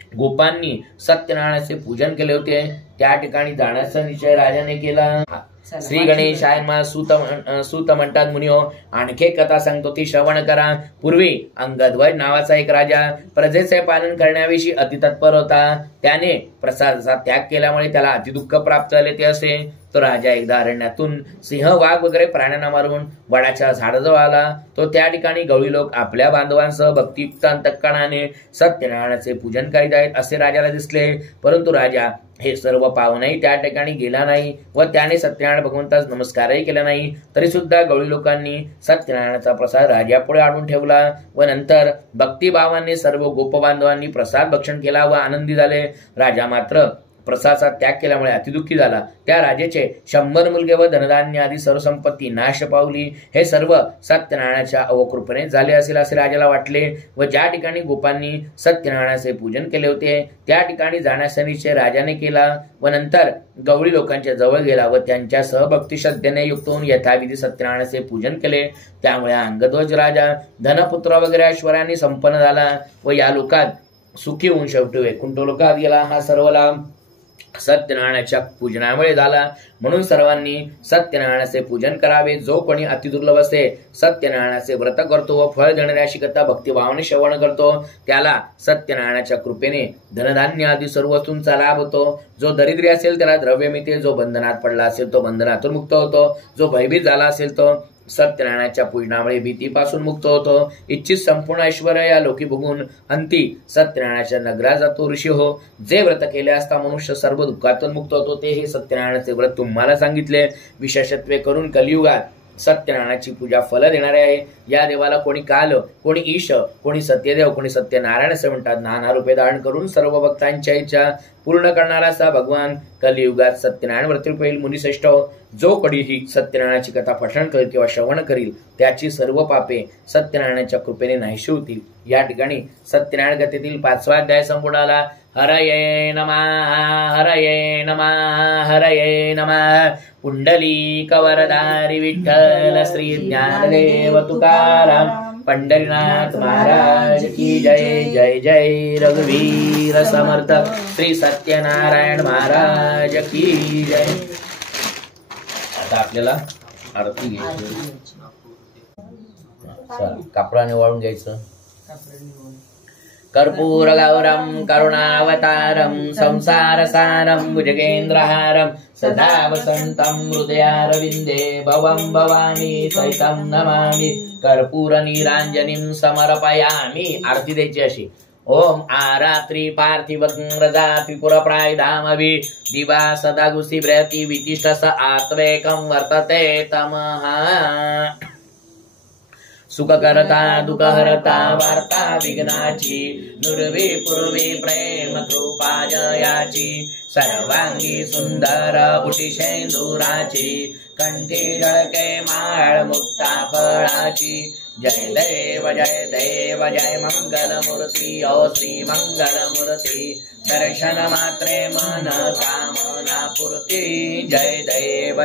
गोपांनी सत्यनारायणाचे पूजन केले होते त्या ठिकाणी जाण्याचा निश्चय राजाने केला। श्री गणेशाय सूत म्हणतात, मुनी हो, आणखी एक कथा सांगतो ती श्रवण करा। पूर्वी अंगदवज नावाचा एक राजा प्रजेचे पालन करण्याविषयी अतितत्पर होता। त्याने प्रसादाचा त्याग केल्यामुळे त्याला अतिदुःख प्राप्त झाले ते असे। तो राजा एकदा अरण्यातून सिंह, वाघ वगैरे प्राण्यांना मारून वडाच्या झाडाजवळ आला। तो त्या ठिकाणी गवळी लोक आपल्या बांधवांसह भक्तियुक्त अंतःकरणाने सत्यनारायणाचे पूजन करीत आहेत असे राजाला दिसले, परंतु राजा हे सर्व पाहूनही त्या ठिकाणी गेला नाही व त्याने सत्यनारायण भगवंतास नमस्कारही केला नाही। तरी सुद्धा गवळी लोकांनी सत्यनारायणाचा प्रसाद राजापुढे आणून ठेवला व नंतर भक्तिभावाने सर्व गोप बांधवांनी प्रसाद भक्षण केला व आनंदी झाले। राजा मात्र प्रसादाचा त्याग केल्यामुळे अतिदुःखी झाला। त्या राजाचे 100 मुलगे व धनधान्य आदी सर्व संपत्ती नाश पावली। हे सर्व सत्यनारायणाच्या अवकृपेने झाले असेल असे राजाला वाटले व ज्या ठिकाणी गोपांनी सत्यनारायणाचे पूजन केले होते त्या ठिकाणी जाण्याचा निश्चय राजाने केला व नंतर गवळी लोकांच्या जवळ गेला व त्यांच्यासह भक्ती श्रद्धेने युक्त होऊन यथाविधी सत्यनारायणाचे पूजन केले। त्यामुळे अंगदवज राजा धनपुत्र वगैरे ऐश्वर्याने संपन्न झाला व या लोकात सुखी होऊन शेवटी वैकुंठ लोकात गेला। हा सर्व लाभ सत्यनारायणाच्या पूजनामुळे झाला, म्हणून सर्वांनी सत्यनारायणाचे पूजन करावे। जो कोणी अतिदुर्लभ असे सत्यनारायणाचे व्रत करतो व फळ देणाऱ्या अशी कथा भक्तिभावाने श्रवण करतो त्याला सत्यनारायणाच्या कृपेने धनधान्य आदी सर्व वस्तूंचा लाभ होतो। जो दरिद्री असेल त्याला द्रव्य मिळते, जो बंधनात पडला असेल तो बंधनातून मुक्त होतो, जो भयभीत झाला असेल तो सत्यनारायणाच्या पूजनामुळे भीतीपासून मुक्त होतो। इच्छित संपूर्ण ऐश्वर्य या लोकी भोगून अंती सत्यनारायणाच्या नगरात जातो। ऋषी हो, जे व्रत केले असता मनुष्य सर्व दुःखातून मुक्त होतो ते हे सत्यनारायणाचे व्रत तुम्हाला सांगितले। विशेषत्वे करून कलियुगात सत्यनारायणाची पूजा फल देणारे आहे। या देवाला कोणी काल, कोणी ईश, कोणी सत्यदेव, कोणी सत्यनारायण असे म्हणतात। नाना रूपे धारण करून सर्व भक्तांच्या इच्छा पूर्ण करणारा असा भगवान कलियुगात सत्यनारायण व्रत होईल। मुनिश्रेष्ठ, जो कोणी ही सत्यनारायणाची कथा पठण करेल किंवा श्रवण करील त्याची सर्व पापे सत्यनारायणाच्या कृपेने नाहीशी होतील। या ठिकाणी सत्यनारायण कथेतील 5वा अध्याय संपूर्ण आला। हरये नमः, हरये नमः, हरये नमः। पुंडलीक वरदारी विठ्ठल श्री ज्ञानदेव तुकाराम पंढरीनाथ महाराज की जय। जय जय रघुवीर समर्थ श्री सत्यनारायण महाराज की जय। आता आपल्याला आरती घ्यायची, कापडाने वाळून घ्यायचं। कर्पूर गौरम करुणावतारम संसार सारम भुजगेंद्रहारम सदा वसंतम हृदयारविंदे भवं भवानी सहितं नमामि। कर्पूर नीरांजनीं समर्पयामि। आरती द्यायची अशी। ओम आरात्रि पार्थिव रजा त्रिपुर प्रायधामभि दिवा सदा गुसि ब्रति वितिष्ठ स आत्वेकं वर्तते तमः सुखकर्ता दुःखहर्ता वार्ता विघ्नाची नुर्वी पूर्वी प्रेम कृपा जयाची सर्वांगी सुंदर उटिशेंदुराची कंठी जळके माळ मुक्ता फळाची जय देव जय मंगलमूर्ती ओ श्री मंगलमूर्ती दर्शन मात्रे मन कामना पूर्ती जय देव